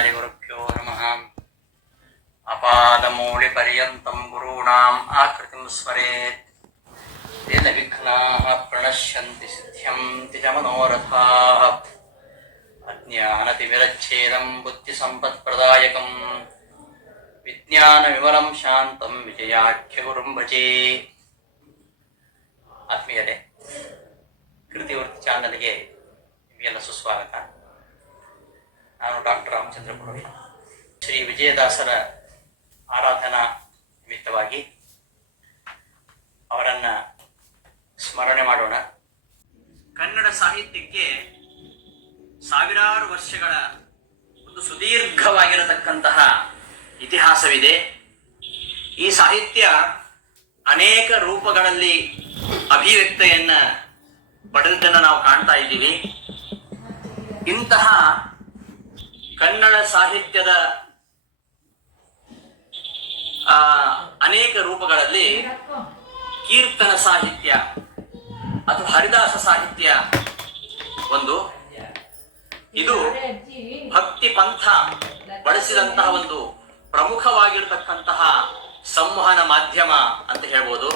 ಶ್ರೀಮದಾಚಾರ್ಯಗುರುಭ್ಯೋ ನಮಃ. ಅಪಾದಮೂಳಿಪರ್ಯಂತಂ ಗುರುಣಾಂ ಆಕೃತಿಂ ಸ್ಮರೇತ್. ತೇನ ವಿಘ್ನಾಃ ಪ್ರಣಶ್ಯಂತಿ ಸಿದ್ಧ್ಯಂತಿ ಚ ಮನೋರಥಾಃ. ಅಜ್ಞಾನತಿಮಿರಚ್ಛೇದಂ ಬುದ್ಧಿಸಂಪತ್ಪ್ರದಾಯಕಂ ವಿಜ್ಞಾನವಿಮಲಂ ಶಾಂತಂ ವಿಜಯಾಖ್ಯಗುರುಂ ಭಜೆ. ಆತ್ಮೀಯರೇ, ಕೃತಿವೃತ್ತಿ ಚಾನಲ್ಗೆ ನಿಮಗೆಲ್ಲ ಸುಸ್ವಾಗತ. ನಾನು ಡಾಕ್ಟರ್ ರಾಮಚಂದ್ರ ಪುರೋಹಿತ್. ಶ್ರೀ ವಿಜಯದಾಸರ ಆರಾಧನಾ ನಿಮಿತ್ತವಾಗಿ ಅವರನ್ನ ಸ್ಮರಣೆ ಮಾಡೋಣ. ಕನ್ನಡ ಸಾಹಿತ್ಯಕ್ಕೆ ಸಾವಿರಾರು ವರ್ಷಗಳ ಒಂದು ಸುದೀರ್ಘವಾಗಿರತಕ್ಕಂತಹ ಇತಿಹಾಸವಿದೆ. ಈ ಸಾಹಿತ್ಯ ಅನೇಕ ರೂಪಗಳಲ್ಲಿ ಅಭಿವ್ಯಕ್ತಿಯನ್ನ ಪಡೆದದ್ದನ್ನು ನಾವು ಕಾಣ್ತಾ ಇದ್ದೀವಿ. ಇಂತಹ ಕನ್ನಡ ಸಾಹಿತ್ಯದ ಅನೇಕ ರೂಪಗಳಲ್ಲಿ ಕೀರ್ತನ ಸಾಹಿತ್ಯ ಅಥವಾ ಹರಿದಾಸ ಸಾಹಿತ್ಯ ಒಂದು. ಇದು ಭಕ್ತಿ ಪಂಥ ಬಳಸಿದಂತಹ ಒಂದು ಪ್ರಮುಖವಾಗಿರತಕ್ಕಂತಹ ಸಂವಹನ ಮಾಧ್ಯಮ ಅಂತ ಹೇಳ್ಬೋದು.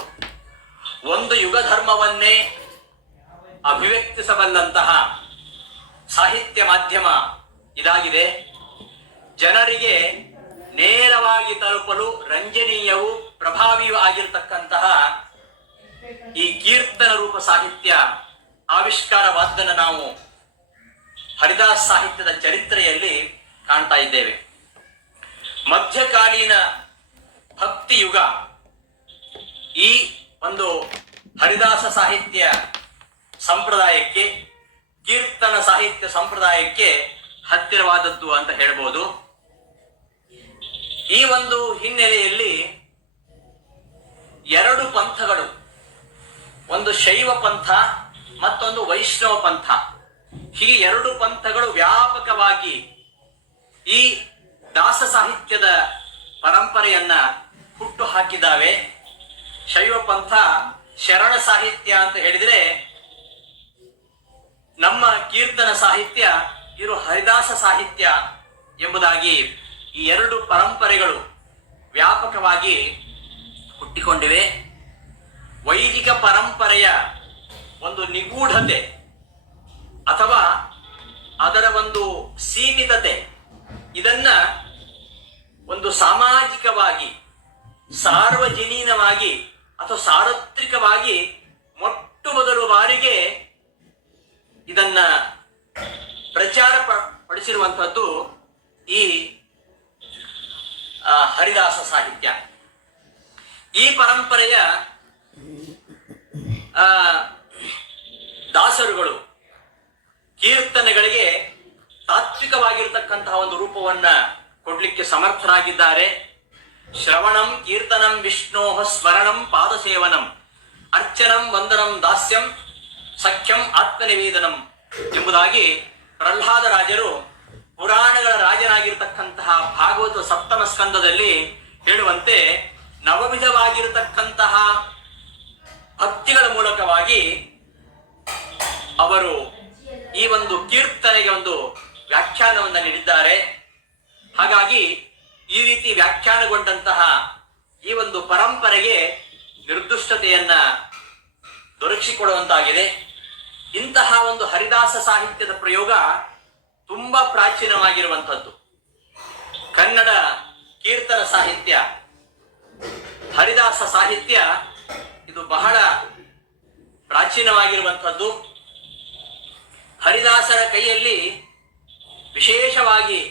ಒಂದು ಯುಗ ಧರ್ಮವನ್ನೇ ಅಭಿವ್ಯಕ್ತಿಸಬಲ್ಲಂತಹ ಸಾಹಿತ್ಯ ಮಾಧ್ಯಮ ಇದಾಗಿದೆ. ಜನರಿಗೆ ನೇರವಾಗಿ ತಲುಪಲು ರಂಜನೀಯವೂ ಪ್ರಭಾವಿಯೂ ಆಗಿರತಕ್ಕಂತಹ ಈ ಕೀರ್ತನ ರೂಪ ಸಾಹಿತ್ಯ ಆವಿಷ್ಕಾರವಾದ್ದನ್ನು ನಾವು ಹರಿದಾಸ್ ಸಾಹಿತ್ಯದ ಚರಿತ್ರೆಯಲ್ಲಿ ಕಾಣ್ತಾ ಇದ್ದೇವೆ. ಮಧ್ಯಕಾಲೀನ ಭಕ್ತಿ ಯುಗ ಈ ಒಂದು ಹರಿದಾಸ ಸಾಹಿತ್ಯ ಸಂಪ್ರದಾಯಕ್ಕೆ, ಕೀರ್ತನ ಸಾಹಿತ್ಯ ಸಂಪ್ರದಾಯಕ್ಕೆ ಹತ್ತಿರವಾದದ್ದು ಅಂತ ಹೇಳ್ಬೋದು. ಈ ಒಂದು ಹಿನ್ನೆಲೆಯಲ್ಲಿ ಎರಡು ಪಂಥಗಳು, ಒಂದು ಶೈವ ಪಂಥ ಮತ್ತೊಂದು ವೈಷ್ಣವ ಪಂಥ, ಹೀಗೆ ಎರಡು ಪಂಥಗಳು ವ್ಯಾಪಕವಾಗಿ ಈ ದಾಸ ಸಾಹಿತ್ಯದ ಪರಂಪರೆಯನ್ನ ಹುಟ್ಟು ಹಾಕಿದ್ದಾವೆ. ಶೈವ ಪಂಥ ಶರಣ ಸಾಹಿತ್ಯ ಅಂತ ಹೇಳಿದ್ರೆ, ನಮ್ಮ ಕೀರ್ತನ ಸಾಹಿತ್ಯ ಇದು ಹರಿದಾಸ ಸಾಹಿತ್ಯ ಎಂಬುದಾಗಿ ಈ ಎರಡು ಪರಂಪರೆಗಳು ವ್ಯಾಪಕವಾಗಿ ಹುಟ್ಟಿಕೊಂಡಿವೆ. ವೈದಿಕ ಪರಂಪರೆಯ ಒಂದು ನಿಗೂಢತೆ ಅಥವಾ ಅದರ ಒಂದು ಸೀಮಿತತೆ, ಇದನ್ನ ಒಂದು ಸಾಮಾಜಿಕವಾಗಿ, ಸಾರ್ವಜನೀನವಾಗಿ ಅಥವಾ ಸಾರ್ವತ್ರಿಕವಾಗಿ ಮೊಟ್ಟ ಮೊದಲು ಬಾರಿಗೆ ಇದನ್ನ ಪ್ರಚಾರ ಪಡಿಸಿರುವಂತಹದ್ದು ಈ ಹರಿದಾಸ ಸಾಹಿತ್ಯ. ಈ ಪರಂಪರೆಯ ದಾಸರುಗಳು ಕೀರ್ತನೆಗಳಿಗೆ ತಾತ್ವಿಕವಾಗಿರತಕ್ಕಂತಹ ಒಂದು ರೂಪವನ್ನ ಕೊಡ್ಲಿಕ್ಕೆ ಸಮರ್ಥರಾಗಿದ್ದಾರೆ. ಶ್ರವಣಂ ಕೀರ್ತನಂ ವಿಷ್ಣೋಃ ಸ್ಮರಣಂ ಪಾದಸೇವನಂ ಅರ್ಚನಂ ವಂದನಂ ದಾಸ್ಯಂ ಸಖ್ಯಂ ಆತ್ಮನಿವೇದನಂ ಎಂಬುದಾಗಿ ಪ್ರಹ್ಲಾದರಾಜರು ಪುರಾಣಗಳ ರಾಜನಾಗಿರತಕ್ಕಂತಹ ಭಾಗವತ ಸಪ್ತಮ ಸ್ಕಂದದಲ್ಲಿ ಹೇಳುವಂತೆ ನವವಿಧವಾಗಿರತಕ್ಕಂತಹ ಭಕ್ತಿಗಳ ಮೂಲಕವಾಗಿ ಅವರು ಈ ಒಂದು ಕೀರ್ತನೆಗೆ ಒಂದು ವ್ಯಾಖ್ಯಾನವನ್ನು ನೀಡಿದ್ದಾರೆ. ಹಾಗಾಗಿ ಈ ರೀತಿ ವ್ಯಾಖ್ಯಾನಗೊಂಡಂತಹ ಈ ಒಂದು ಪರಂಪರೆಗೆ ನಿರ್ದಿಷ್ಟತೆಯನ್ನ ದೊರಕಿಸಿಕೊಡುವಂತಾಗಿದೆ. ಇಂತಹ ಒಂದು ಹರಿದಾಸ ಸಾಹಿತ್ಯದ ಪ್ರಯೋಗ ತುಂಬಾ ಪ್ರಾಚೀನವಾಗಿರುವಂಥದ್ದು. ಕನ್ನಡ ಕೀರ್ತನ ಸಾಹಿತ್ಯ, ಹರಿದಾಸ ಸಾಹಿತ್ಯ ಇದು ಬಹಳ ಪ್ರಾಚೀನವಾಗಿರುವಂಥದ್ದು. ಹರಿದಾಸರ ಕೈಯಲ್ಲಿ ವಿಶೇಷವಾಗಿ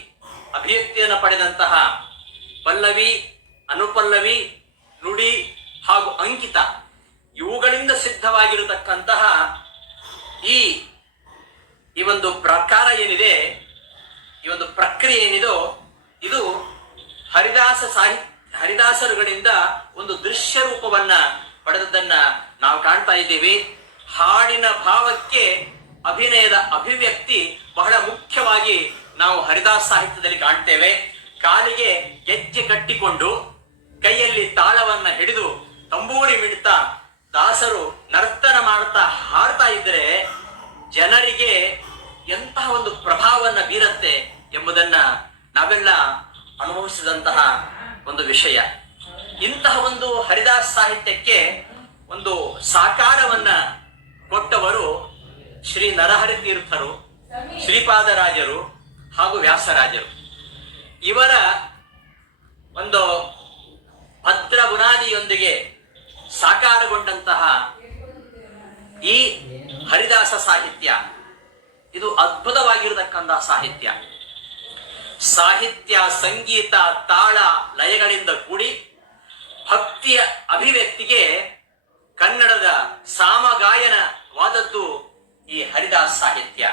ಅಭಿವ್ಯಕ್ತಿಯನ್ನು ಪಡೆದಂತಹ ಪಲ್ಲವಿ, ಅನುಪಲ್ಲವಿ, ನುಡಿ ಹಾಗೂ ಅಂಕಿತ ಇವುಗಳಿಂದ ಸಿದ್ಧವಾಗಿರತಕ್ಕಂತಹ ಈ ಒಂದು ಪ್ರಕಾರ ಏನಿದೆ, ಈ ಒಂದು ಪ್ರಕ್ರಿಯೆ ಏನಿದೋ, ಇದು ಹರಿದಾಸರುಗಳಿಂದ ಒಂದು ದೃಶ್ಯ ರೂಪವನ್ನ ಪಡೆದದ್ದನ್ನ ನಾವು ಕಾಣ್ತಾ ಇದ್ದೀವಿ. ಹಾಡಿನ ಭಾವಕ್ಕೆ ಅಭಿನಯದ ಅಭಿವ್ಯಕ್ತಿ ಬಹಳ ಮುಖ್ಯವಾಗಿ ನಾವು ಹರಿದಾಸ ಸಾಹಿತ್ಯದಲ್ಲಿ ಕಾಣ್ತೇವೆ. ಕಾಲಿಗೆ ಗೆಜ್ಜೆ ಕಟ್ಟಿಕೊಂಡು ಕೈಯಲ್ಲಿ ತಾಳವನ್ನ ಹಿಡಿದು ತಂಬೂರಿ ಮಿಡ್ತಾ ದಾಸರು ನರ್ತನ ಮಾಡ್ತಾ ಹಾಡ್ತಾ ಇದ್ರೆ ಜನರಿಗೆ ಎಂತಹ ಒಂದು ಪ್ರಭಾವವನ್ನು ಬೀರುತ್ತೆ ಎಂಬುದನ್ನ ನಾವೆಲ್ಲ ಅನುಭವಿಸಿದಂತಹ ಒಂದು ವಿಷಯ. ಇಂತಹ ಒಂದು ಹರಿದಾಸ ಸಾಹಿತ್ಯಕ್ಕೆ ಒಂದು ಸಾಕಾರವನ್ನ ಕೊಟ್ಟವರು ಶ್ರೀ ನರಹರಿ ತೀರ್ಥರು, ಶ್ರೀಪಾದರಾಜರು ಹಾಗೂ ವ್ಯಾಸರಾಜರು. ಇವರ ಒಂದು ಭದ್ರ ಬುನಾದಿಯೊಂದಿಗೆ ಸಾಕಾರಗೊಂಡಂತಹ ಈ ಹರಿದಾಸ ಸಾಹಿತ್ಯ ಇದು ಅದ್ಭುತವಾಗಿರತಕ್ಕಂತಹ ಸಾಹಿತ್ಯ. ಸಾಹಿತ್ಯ, ಸಂಗೀತ, ತಾಳ, ಲಯಗಳಿಂದ ಕೂಡಿ ಭಕ್ತಿಯ ಅಭಿವ್ಯಕ್ತಿಗೆ ಕನ್ನಡದ ಸಾಮಗಾಯನವಾದದ್ದು ಈ ಹರಿದಾಸ ಸಾಹಿತ್ಯ.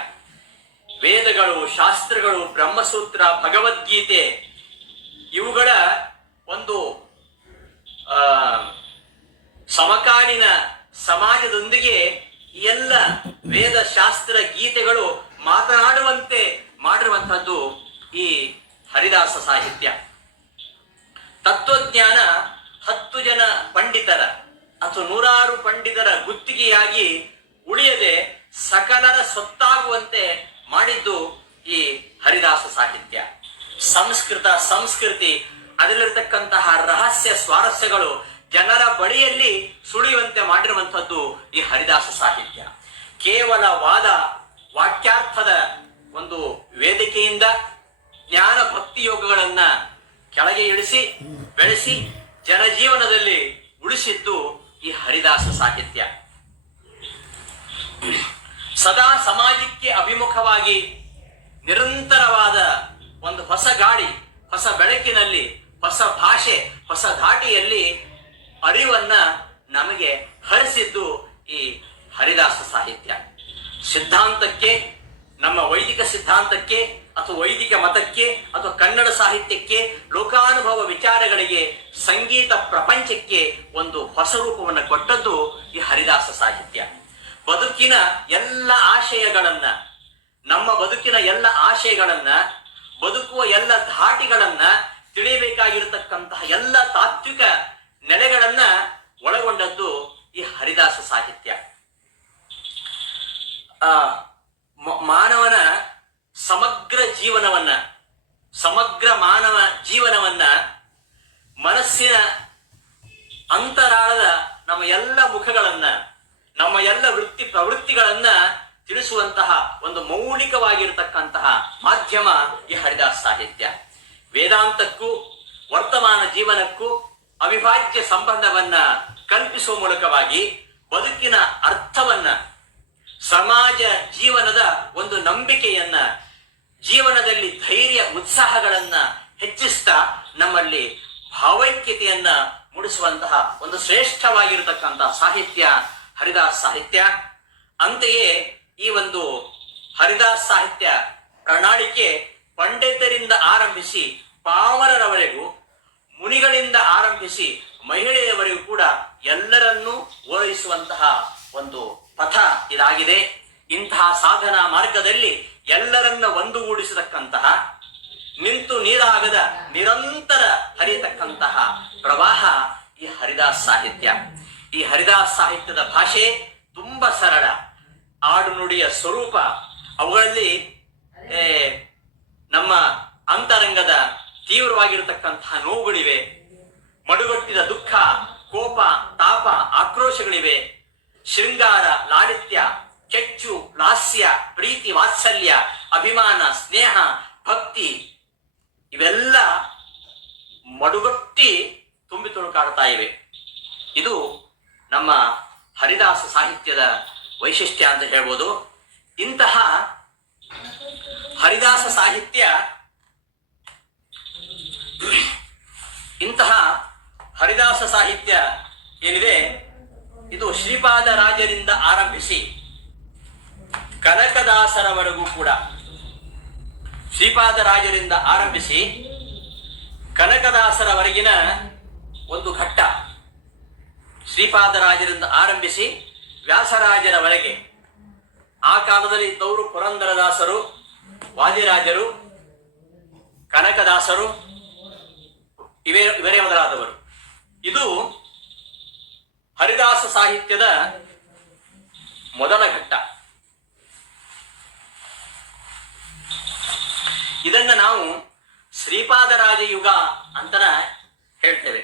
ವೇದಗಳು, ಶಾಸ್ತ್ರಗಳು, ಬ್ರಹ್ಮಸೂತ್ರ, ಭಗವದ್ಗೀತೆ ಇವುಗಳ ಒಂದು ಸಮಕಾಲೀನ ಸಮಾಜದೊಂದಿಗೆ ಎಲ್ಲ ವೇದ, ಶಾಸ್ತ್ರ, ಗೀತೆಗಳು ಮಾತನಾಡುವಂತೆ ಮಾಡಿರುವಂತಹದ್ದು ಈ ಹರಿದಾಸ ಸಾಹಿತ್ಯ. ತತ್ವಜ್ಞಾನ 10 ಜನ ಪಂಡಿತರ ಅಥವಾ 100 ಪಂಡಿತರ ಗುತ್ತಿಗೆಯಾಗಿ ಉಳಿಯದೆ ಸಕಲರ ಸೊತ್ತಾಗುವಂತೆ ಮಾಡಿದ್ದು ಈ ಹರಿದಾಸ ಸಾಹಿತ್ಯ. ಸಂಸ್ಕೃತ, ಸಂಸ್ಕೃತಿ, ಅದರಲ್ಲಿರ್ತಕ್ಕಂತಹ ರಹಸ್ಯ ಸ್ವಾರಸ್ಯಗಳು ಜನರ ಬಳಿಯಲ್ಲಿ ಸುಳಿಯುವಂತೆ ಮಾಡಿರುವಂಥದ್ದು ಈ ಹರಿದಾಸ ಸಾಹಿತ್ಯ. ಕೇವಲ ವಾದ ವಾಕ್ಯಾರ್ಥದ ಒಂದು ವೇದಿಕೆಯಿಂದ ಜ್ಞಾನ ಭಕ್ತಿ ಯೋಗಗಳನ್ನ ಕೆಳಗೆ ಇಳಿಸಿ ಬೆಳೆಸಿ ಜನಜೀವನದಲ್ಲಿ ಉಳಿಸಿದ್ದು ಈ ಹರಿದಾಸ ಸಾಹಿತ್ಯ. ಸದಾ ಸಮಾಜಕ್ಕೆ ಅಭಿಮುಖವಾಗಿ ನಿರಂತರವಾದ ಒಂದು ಹೊಸ ಗಾಳಿ, ಹೊಸ ಬೆಳಕಿನಲ್ಲಿ, ಹೊಸ ಭಾಷೆ, ಹೊಸ ಧಾಟಿಯಲ್ಲಿ ಅರಿವನ್ನ ನಮಗೆ ಹರಿಸಿದ್ದು ಈ ಹರಿದಾಸ ಸಾಹಿತ್ಯ. ಸಿದ್ಧಾಂತಕ್ಕೆ, ನಮ್ಮ ವೈದಿಕ ಸಿದ್ಧಾಂತಕ್ಕೆ ಅಥವಾ ವೈದಿಕ ಮತಕ್ಕೆ ಅಥವಾ ಕನ್ನಡ ಸಾಹಿತ್ಯಕ್ಕೆ, ಲೋಕಾನುಭವ ವಿಚಾರಗಳಿಗೆ, ಸಂಗೀತ ಪ್ರಪಂಚಕ್ಕೆ ಒಂದು ಹೊಸ ರೂಪವನ್ನು ಕೊಟ್ಟದ್ದು ಈ ಹರಿದಾಸ ಸಾಹಿತ್ಯ. ಬದುಕಿನ ಎಲ್ಲ ಆಶಯಗಳನ್ನ, ನಮ್ಮ ಬದುಕಿನ ಎಲ್ಲ ಆಶಯಗಳನ್ನ, ಬದುಕುವ ಎಲ್ಲ ಧಾಟಿಗಳನ್ನ ತಿಳಿಯಬೇಕಾಗಿರತಕ್ಕಂತಹ ಎಲ್ಲ ತಾತ್ವಿಕ ನೆಲೆಗಳನ್ನ ಒಳಗೊಂಡದ್ದು ಈ ಹರಿದಾಸ ಸಾಹಿತ್ಯ. ಮಾನವನ ಸಮಗ್ರ ಜೀವನವನ್ನ, ಸಮಗ್ರ ಮಾನವ ಜೀವನವನ್ನ, ಮನಸ್ಸಿನ ಅಂತರಾಳದ ನಮ್ಮ ಎಲ್ಲ ಮುಖಗಳನ್ನ, ನಮ್ಮ ಎಲ್ಲ ವೃತ್ತಿ ಪ್ರವೃತ್ತಿಗಳನ್ನ ತಿಳಿಸುವಂತಹ ಒಂದು ಮೌಲಿಕವಾಗಿರತಕ್ಕಂತಹ ಮಾಧ್ಯಮ ಈ ಹರಿದಾಸ ಸಾಹಿತ್ಯ. ವೇದಾಂತಕ್ಕೂ ವರ್ತಮಾನ ಜೀವನಕ್ಕೂ ಅವಿಭಾಜ್ಯ ಸಂಬಂಧವನ್ನ ಕಲ್ಪಿಸುವ ಮೂಲಕವಾಗಿ ಬದುಕಿನ ಅರ್ಥವನ್ನ, ಸಮಾಜ ಜೀವನದ ಒಂದು ನಂಬಿಕೆಯನ್ನ, ಜೀವನದಲ್ಲಿ ಧೈರ್ಯ ಉತ್ಸಾಹಗಳನ್ನ ಹೆಚ್ಚಿಸ್ತಾ ನಮ್ಮಲ್ಲಿ ಭಾವೈಕ್ಯತೆಯನ್ನ ಮೂಡಿಸುವಂತಹ ಒಂದು ಶ್ರೇಷ್ಠವಾಗಿರತಕ್ಕಂತಹ ಸಾಹಿತ್ಯ ಹರಿದಾಸ ಸಾಹಿತ್ಯ. ಅಂತೆಯೇ ಈ ಒಂದು ಹರಿದಾಸ ಸಾಹಿತ್ಯ ಪ್ರಣಾಳಿಕೆ ಪಂಡಿತರಿಂದ ಆರಂಭಿಸಿ ಪಾಮರರವರೆಗೂ, ಮುನಿಗಳಿಂದ ಆರಂಭಿಸಿ ಮಹಿಳೆಯವರೆಗೂ ಕೂಡ ಎಲ್ಲರನ್ನೂ ಓಲೈಸುವಂತಹ ಒಂದು ಪಥ ಇದಾಗಿದೆ. ಇಂತಹ ಸಾಧನಾ ಮಾರ್ಗದಲ್ಲಿ ಎಲ್ಲರನ್ನ ಒಂದುಗೂಡಿಸತಕ್ಕಂತಹ, ನಿಂತು ನೀರಾಗದ ನಿರಂತರ ಹರಿಯತಕ್ಕಂತಹ ಪ್ರವಾಹ ಈ ಹರಿದಾಸ ಸಾಹಿತ್ಯ. ಈ ಹರಿದಾಸ ಸಾಹಿತ್ಯದ ಭಾಷೆ ತುಂಬಾ ಸರಳ, ಆಡು ನುಡಿಯ ಸ್ವರೂಪ, ಅವುಗಳಲ್ಲಿ ನಮ್ಮ ಅಂತರಂಗದ ತೀವ್ರವಾಗಿರತಕ್ಕಂತಹ ನೋವುಗಳಿವೆ, ಮಡುಗಟ್ಟಿದ ದುಃಖ, ಕೋಪ, ತಾಪ, ಆಕ್ರೋಶಗಳಿವೆ, ಶೃಂಗಾರ, ಲಾಲಿತ್ಯ, ಕೆಚ್ಚು, ಲಾಸ್ಯ, ಪ್ರೀತಿ, ವಾತ್ಸಲ್ಯ, ಅಭಿಮಾನ, ಸ್ನೇಹ, ಭಕ್ತಿ ಇವೆಲ್ಲ ಮಡುಗಟ್ಟಿ ತುಂಬಿ ತುಳುಕಾಡ್ತಾ ಇವೆ. ಇದು ನಮ್ಮ ಹರಿದಾಸ ಸಾಹಿತ್ಯದ ವೈಶಿಷ್ಟ್ಯ ಅಂತ ಹೇಳ್ಬೋದು. ಇಂತಹ ಹರಿದಾಸ ಸಾಹಿತ್ಯ ಏನಿದೆ ಇದು ಶ್ರೀಪಾದರಾಜರಿಂದ ಆರಂಭಿಸಿ ಕನಕದಾಸರವರೆಗೂ ಕೂಡ, ಶ್ರೀಪಾದರಾಜರಿಂದ ಆರಂಭಿಸಿ ಕನಕದಾಸರವರೆಗಿನ ಒಂದು ಘಟ್ಟ, ಶ್ರೀಪಾದರಾಜರಿಂದ ಆರಂಭಿಸಿ ವ್ಯಾಸರಾಜರವರೆಗೆ. ಆ ಕಾಲದಲ್ಲಿ ಇದ್ದವರು ಪುರಂದರದಾಸರು, ವಾದಿರಾಜರು, ಕನಕದಾಸರು, ಇವರೇ ಮೊದಲಾದವರು. ಇದು ಹರಿದಾಸ ಸಾಹಿತ್ಯದ ಮೊದಲ ಘಟ್ಟ. ಇದನ್ನ ನಾವು ಶ್ರೀಪಾದರಾಜ ಯುಗ ಅಂತನ ಹೇಳ್ತೇವೆ.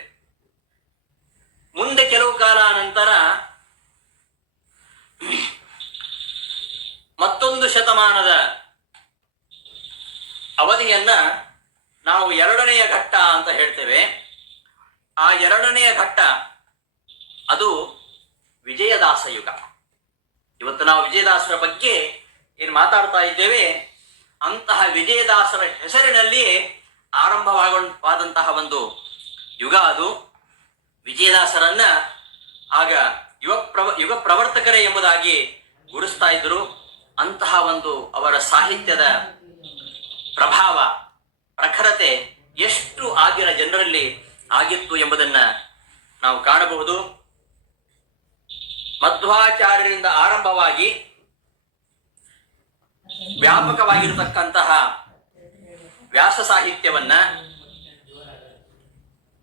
ಮುಂದೆ ಕೆಲವು ಕಾಲ ನಂತರ ಮತ್ತೊಂದು ಶತಮಾನದ ಅವಧಿಯನ್ನ ನಾವು ಎರಡನೆಯ ಘಟ್ಟ ಅಂತ ಹೇಳ್ತೇವೆ. ಆ ಎರಡನೆಯ ಘಟ್ಟ ಅದು ವಿಜಯದಾಸ ಯುಗ. ಇವತ್ತು ನಾವು ವಿಜಯದಾಸರ ಬಗ್ಗೆ ಏನು ಮಾತಾಡ್ತಾ ಇದ್ದೇವೆ, ಅಂತಹ ವಿಜಯದಾಸರ ಹೆಸರಿನಲ್ಲಿಯೇ ಆರಂಭವಾದಂತಹ ಒಂದು ಯುಗ ಅದು. ವಿಜಯದಾಸರನ್ನ ಆಗ ಯುಗ ಪ್ರವರ್ತಕರೇ ಎಂಬುದಾಗಿ ಗುರುಸ್ತಾ ಇದ್ರು. ಅಂತಹ ಒಂದು ಅವರ ಸಾಹಿತ್ಯದ ಪ್ರಭಾವ, ಪ್ರಖರತೆ ಎಷ್ಟು ಆಗಿನ ಜನರಲ್ಲಿ ಆಗಿತ್ತು ಎಂಬುದನ್ನ ನಾವು ಕಾಣಬಹುದು. ಮಧ್ವಾಚಾರ್ಯರಿಂದ ಆರಂಭವಾಗಿ ವ್ಯಾಪಕವಾಗಿರತಕ್ಕಂತಹ ವ್ಯಾಸ ಸಾಹಿತ್ಯವನ್ನ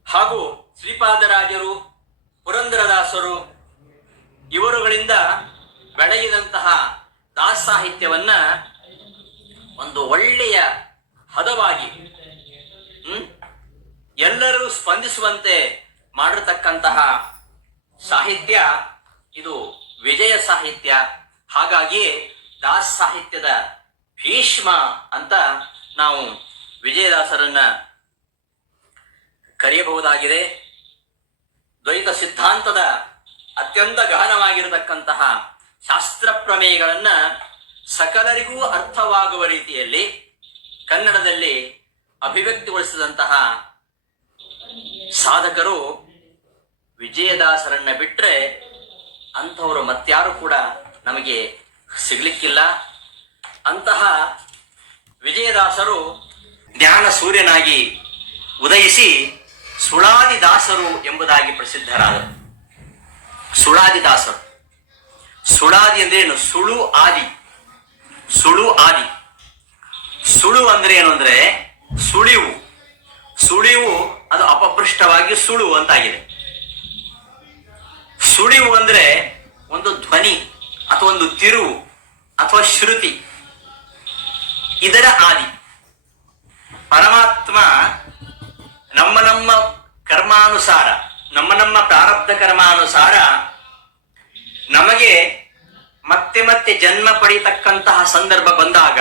ಹಾಗೂ ಶ್ರೀಪಾದರಾಜರು, ಪುರಂದರದಾಸರು ಇವರುಗಳಿಂದ ಬೆಳೆಯಿದಂತಹ ದಾಸ ಸಾಹಿತ್ಯವನ್ನ ಒಂದು ಒಳ್ಳೆಯ ಹದವಾಗಿ ಎಲ್ಲರೂ ಸ್ಪಂದಿಸುವಂತೆ ಮಾಡಿರತಕ್ಕಂತಹ ಸಾಹಿತ್ಯ ಇದು ವಿಜಯ ಸಾಹಿತ್ಯ. ಹಾಗಾಗಿಯೇ ದಾಸ ಸಾಹಿತ್ಯದ ಭೀಷ್ಮ ಅಂತ ನಾವು ವಿಜಯದಾಸರನ್ನ ಕರೆಯಬಹುದಾಗಿದೆ. ದ್ವೈತ ಸಿದ್ಧಾಂತದ ಅತ್ಯಂತ ಗಹನವಾಗಿರತಕ್ಕಂತಹ ಶಾಸ್ತ್ರ ಪ್ರಮೇಯಗಳನ್ನ ಸಕಲರಿಗೂ ಅರ್ಥವಾಗುವ ರೀತಿಯಲ್ಲಿ ಕನ್ನಡದಲ್ಲಿ ಅಭಿವ್ಯಕ್ತಿಗೊಳಿಸಿದಂತಹ ಸಾಧಕರು ವಿಜಯದಾಸರನ್ನ ಬಿಟ್ರೆ ಅಂಥವರು ಮತ್ಯಾರು ಕೂಡ ನಮಗೆ ಸಿಗ್ಲಿಕ್ಕಿಲ್ಲ. ಅಂತಹ ವಿಜಯದಾಸರು ಜ್ಞಾನ ಸೂರ್ಯನಾಗಿ ಉದಯಿಸಿ ಸುಳಾದಿದಾಸರು ಎಂಬುದಾಗಿ ಪ್ರಸಿದ್ಧರಾದರು. ಸುಳಾದಿದಾಸರು, ಸುಳಾದಿ ಅಂದ್ರೆ ಏನು? ಸುಳು ಆದಿ. ಸುಳು ಆದಿ. ಸುಳು ಅಂದ್ರೆ ಏನು ಅಂದ್ರೆ ಸುಳಿವು. ಸುಳಿವು ಅದು ಅಪಪೃಷ್ಟವಾಗಿ ಸುಳು ಅಂತಾಗಿದೆ. ಸುಳಿವು ಅಂದ್ರೆ ಒಂದು ಧ್ವನಿ ಅಥವಾ ಒಂದು ತಿರುವು ಅಥವಾ ಶ್ರುತಿ, ಇದರ ಆದಿ. ಪರಮಾತ್ಮ ನಮ್ಮ ಕರ್ಮಾನುಸಾರ, ನಮ್ಮ ಪ್ರಾರಬ್ಧ ಕರ್ಮಾನುಸಾರ ನಮಗೆ ಮತ್ತೆ ಮತ್ತೆ ಜನ್ಮ ಪಡೆಯತಕ್ಕಂತಹ ಸಂದರ್ಭ ಬಂದಾಗ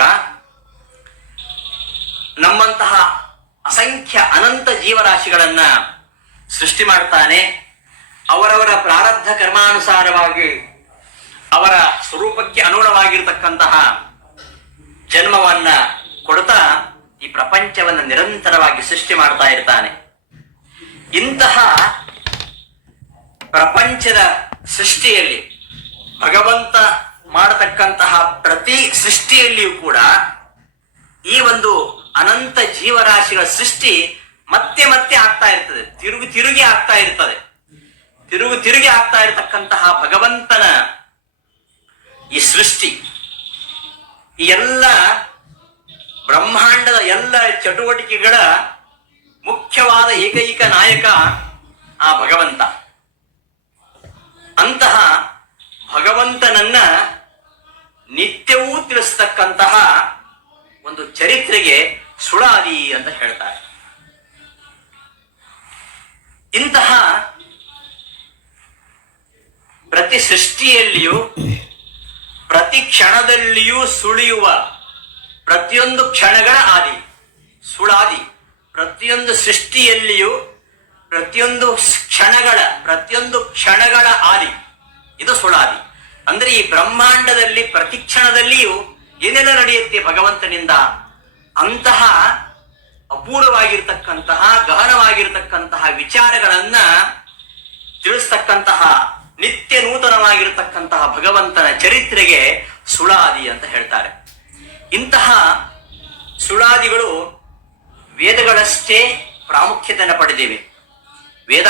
ನಮ್ಮಂತಹ ಅಸಂಖ್ಯ ಅನಂತ ಜೀವರಾಶಿಗಳನ್ನ ಸೃಷ್ಟಿ ಮಾಡ್ತಾನೆ. ಅವರವರ ಪ್ರಾರಬ್ಧ ಕರ್ಮಾನುಸಾರವಾಗಿ ಅವರ ಸ್ವರೂಪಕ್ಕೆ ಅನುಗುಣವಾಗಿರತಕ್ಕಂತಹ ಜನ್ಮವನ್ನ ಕೊಡ್ತಾ ಈ ಪ್ರಪಂಚವನ್ನ ನಿರಂತರವಾಗಿ ಸೃಷ್ಟಿ ಮಾಡ್ತಾ ಇರ್ತಾನೆ. ಇಂತಹ ಪ್ರಪಂಚದ ಸೃಷ್ಟಿಯಲ್ಲಿ ಭಗವಂತ ಮಾಡತಕ್ಕಂತಹ ಪ್ರತಿ ಸೃಷ್ಟಿಯಲ್ಲಿಯೂ ಕೂಡ ಈ ಒಂದು ಅನಂತ ಜೀವರಾಶಿಗಳ ಸೃಷ್ಟಿ ಮತ್ತೆ ಮತ್ತೆ ಆಗ್ತಾ ಇರ್ತದೆ, ತಿರುಗಿ ಆಗ್ತಾ ಇರ್ತದೆ. ತಿರುಗಿ ಆಗ್ತಾ ಇರತಕ್ಕಂತಹ ಭಗವಂತನ ಈ ಸೃಷ್ಟಿ, ಈ ಎಲ್ಲ ಬ್ರಹ್ಮಾಂಡದ ಎಲ್ಲ ಚಟುವಟಿಕೆಗಳ ಮುಖ್ಯವಾದ ಏಕೈಕ ನಾಯಕ ಆ ಭಗವಂತ. ಅಂತಹ ಭಗವಂತನನ್ನ ನಿತ್ಯವೂ ತಿಳಿಸ್ತಕ್ಕಂತಹ ಒಂದು ಚರಿತ್ರೆಗೆ ಸುಳಾದಿ ಅಂತ ಹೇಳ್ತಾರೆ. ಇಂತಹ ಪ್ರತಿ ಸೃಷ್ಟಿಯಲ್ಲಿಯೂ ಪ್ರತಿ ಕ್ಷಣದಲ್ಲಿಯೂ ಸುಳಿಯುವ ಪ್ರತಿಯೊಂದು ಕ್ಷಣಗಳ ಆದಿ ಸುಳಾದಿ. ಪ್ರತಿಯೊಂದು ಸೃಷ್ಟಿಯಲ್ಲಿಯೂ ಪ್ರತಿಯೊಂದು ಕ್ಷಣಗಳ ಆದಿ ಇದು ಸುಳಾದಿ. ಅಂದ್ರೆ ಈ ಬ್ರಹ್ಮಾಂಡದಲ್ಲಿ ಪ್ರತಿ ಕ್ಷಣದಲ್ಲಿಯೂ ಏನೆಲ್ಲ ನಡೆಯುತ್ತೆ ಭಗವಂತನಿಂದ, ಅಂತಹ ಅಪೂರ್ವವಾಗಿರ್ತಕ್ಕಂತಹ ಗಹನವಾಗಿರ್ತಕ್ಕಂತಹ ವಿಚಾರಗಳನ್ನ ತಿಳಿಸ್ತಕ್ಕಂತಹ ನಿತ್ಯ ನೂತನವಾಗಿರ್ತಕ್ಕಂತಹ ಭಗವಂತನ ಚರಿತ್ರೆಗೆ ಸುಳಾದಿ ಅಂತ ಹೇಳ್ತಾರೆ. ಇಂತಹ ಸುಳಾದಿಗಳು ವೇದಗಳಷ್ಟೇ ಪ್ರಾಮುಖ್ಯತೆಯನ್ನು ಪಡೆದಿವೆ. ವೇದ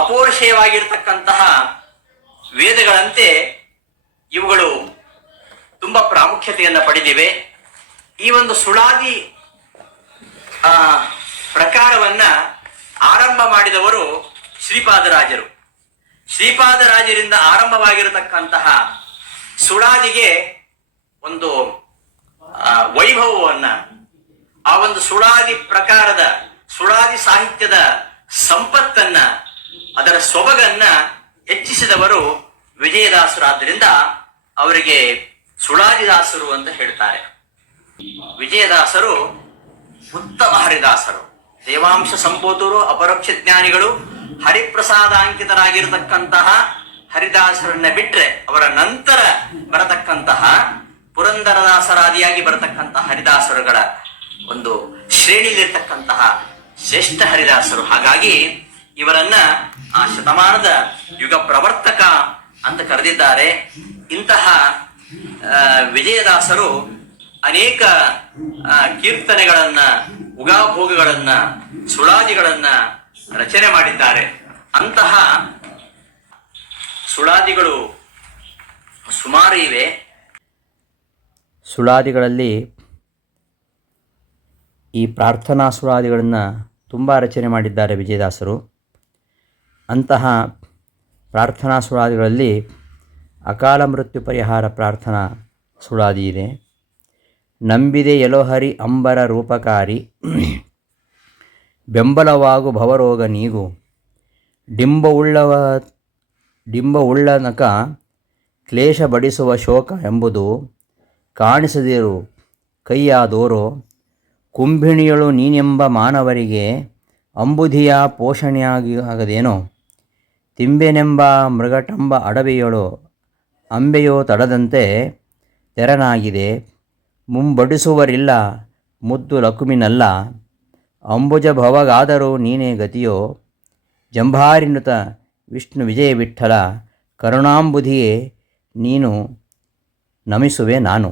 ಅಪೌರುಷೇಯವಾಗಿರ್ತಕ್ಕಂತಹ ವೇದಗಳಂತೆ ಇವುಗಳು ತುಂಬಾ ಪ್ರಾಮುಖ್ಯತೆಯನ್ನು ಪಡೆದಿವೆ. ಈ ಒಂದು ಸುಳಾದಿ ಪ್ರಕಾರವನ್ನ ಆರಂಭ ಮಾಡಿದವರು ಶ್ರೀಪಾದರಾಜರು. ಶ್ರೀಪಾದರಾಜರಿಂದ ಆರಂಭವಾಗಿರತಕ್ಕಂತಹ ಸುಳಾದಿಗೆ ಒಂದು ವೈಭವವನ್ನ, ಆ ಒಂದು ಸುಳಾದಿ ಪ್ರಕಾರದ ಸುಳಾದಿ ಸಾಹಿತ್ಯದ ಸಂಪತ್ತನ್ನ, ಅದರ ಸೊಬಗನ್ನ ಹೆಚ್ಚಿಸಿದವರು ವಿಜಯದಾಸರಾದ್ದರಿಂದ ಅವರಿಗೆ ಸುಳಾದಿದಾಸರು ಅಂತ ಹೇಳ್ತಾರೆ. ವಿಜಯದಾಸರು ಉತ್ತಮ ಹರಿದಾಸರು, ದೇವಾಂಶ ಸಂಬೋಧರು, ಅಪರೋಕ್ಷ ಜ್ಞಾನಿಗಳು, ಹರಿಪ್ರಸಾದಾಂಕಿತರಾಗಿರತಕ್ಕಂತಹ ಹರಿದಾಸರನ್ನ ಬಿಟ್ರೆ ಅವರ ನಂತರ ಬರತಕ್ಕಂತಹ ಪುರಂದರದಾಸರಾದಿಯಾಗಿ ಬರತಕ್ಕಂತಹ ಹರಿದಾಸರುಗಳ ಒಂದು ಶ್ರೇಣಿಯಲ್ಲಿರ್ತಕ್ಕಂತಹ ಶ್ರೇಷ್ಠ ಹರಿದಾಸರು. ಹಾಗಾಗಿ ಇವರನ್ನ ಆ ಶತಮಾನದ ಯುಗ ಪ್ರವರ್ತಕ ಅಂತ ಕರೆದಿದ್ದಾರೆ. ಇಂತಹ ವಿಜಯದಾಸರು ಅನೇಕ ಕೀರ್ತನೆಗಳನ್ನ, ಉಗಾಭೋಗಗಳನ್ನ, ಸುಳಾದಿಗಳನ್ನ ರಚನೆ ಮಾಡಿದ್ದಾರೆ. ಅಂತಹ ಸುಳಾದಿಗಳು ಸುಮಾರು ಇವೆ. ಸುಳಾದಿಗಳಲ್ಲಿ ಈ ಪ್ರಾರ್ಥನಾ ಸುಳಾದಿಗಳನ್ನು ತುಂಬ ರಚನೆ ಮಾಡಿದ್ದಾರೆ ವಿಜಯದಾಸರು. ಅಂತಹ ಪ್ರಾರ್ಥನಾ ಸುಳಾದಿಗಳಲ್ಲಿ ಅಕಾಲ ಮೃತ್ಯು ಪರಿಹಾರ ಪ್ರಾರ್ಥನಾ ಸುಳಾದಿ ಇದೆ. ನಂಬಿದೆ ಎಲೋಹರಿ ಅಂಬರ ರೂಪಕಾರಿ, ಬೆಂಬಲವಾಗು ಭವರೋಗ ನೀಗು, ಡಿಂಬವುಳ್ಳನಕ ಕ್ಲೇಶ ಬಡಿಸುವ ಶೋಕ ಎಂಬುದು ಕಾಣಿಸದಿರು ಕೈಯಾದೋರೋ, ಕುಂಭಿಣಿಯಳು ನೀನೆಂಬ ಮಾನವರಿಗೆ ಅಂಬುಧಿಯ ಪೋಷಣೆಯಾಗದೇನೋ, ತಿಂಬೆನೆಂಬ ಮೃಗಟಂಬ ಅಡವಿಯಳು ಅಂಬೆಯೋ ತಡದಂತೆ ತೆರನಾಗಿದೆ, ಮುಂಬಡಿಸುವರಿಲ್ಲ ಮುದ್ದು ಲಕುಮಿನಲ್ಲ, ಅಂಬುಜ ಭವಗಾದರೂ ನೀನೇ ಗತಿಯೋ, ಜಂಭಾರಿನುತ ವಿಷ್ಣು ವಿಜಯ ವಿಠ್ಠಲ, ಕರುಣಾಂಬುಧಿಯೇ ನೀನು ನಮಿಸುವೆ ನಾನು.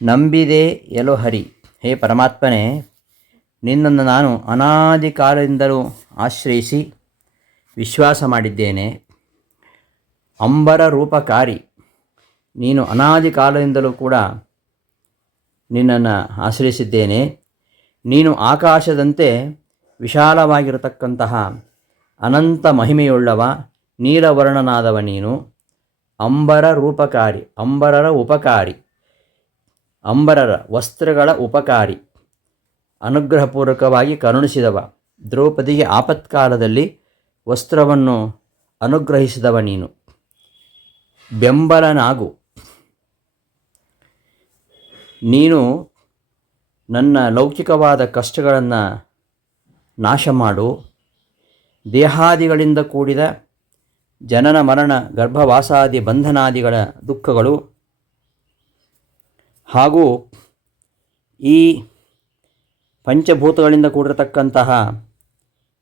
ನಂಬಿದೆ ಎಲೋ ಹರಿ, ಹೇ ಪರಮಾತ್ಮನೇ, ನಿನ್ನನ್ನು ನಾನು ಅನಾದಿ ಕಾಲದಿಂದಲೂ ಆಶ್ರಯಿಸಿ ವಿಶ್ವಾಸ ಮಾಡಿದ್ದೇನೆ. ಅಂಬರ ರೂಪಕಾರಿ, ನೀನು ಅನಾದಿ ಕಾಲದಿಂದಲೂ ಕೂಡ ನಿನ್ನನ್ನು ಆಶ್ರಯಿಸಿದ್ದೇನೆ. ನೀನು ಆಕಾಶದಂತೆ ವಿಶಾಲವಾಗಿರತಕ್ಕಂತಹ ಅನಂತ ಮಹಿಮೆಯುಳ್ಳವ, ನೀಲವರ್ಣನಾದವ ನೀನು. ಅಂಬರ ರೂಪಕಾರಿ, ಅಂಬರರ ಉಪಕಾರಿ, ಅಂಬರರ ವಸ್ತ್ರಗಳ ಉಪಕಾರಿ, ಅನುಗ್ರಹಪೂರ್ವಕವಾಗಿ ಕರುಣಿಸಿದವ, ದ್ರೌಪದಿಗೆ ಆಪತ್ಕಾಲದಲ್ಲಿ ವಸ್ತ್ರವನ್ನು ಅನುಗ್ರಹಿಸಿದವ ನೀನು. ಬೆಂಬಲನಾಗು, ನೀನು ನನ್ನ ಲೌಕಿಕವಾದ ಕಷ್ಟಗಳನ್ನು ನಾಶ ಮಾಡು. ದೇಹಾದಿಗಳಿಂದ ಕೂಡಿದ ಜನನ ಮರಣ ಗರ್ಭವಾಸಾದಿ ಬಂಧನಾದಿಗಳ ದುಃಖಗಳು ಹಾಗೂ ಈ ಪಂಚಭೂತಗಳಿಂದ ಕೂಡಿರತಕ್ಕಂತಹ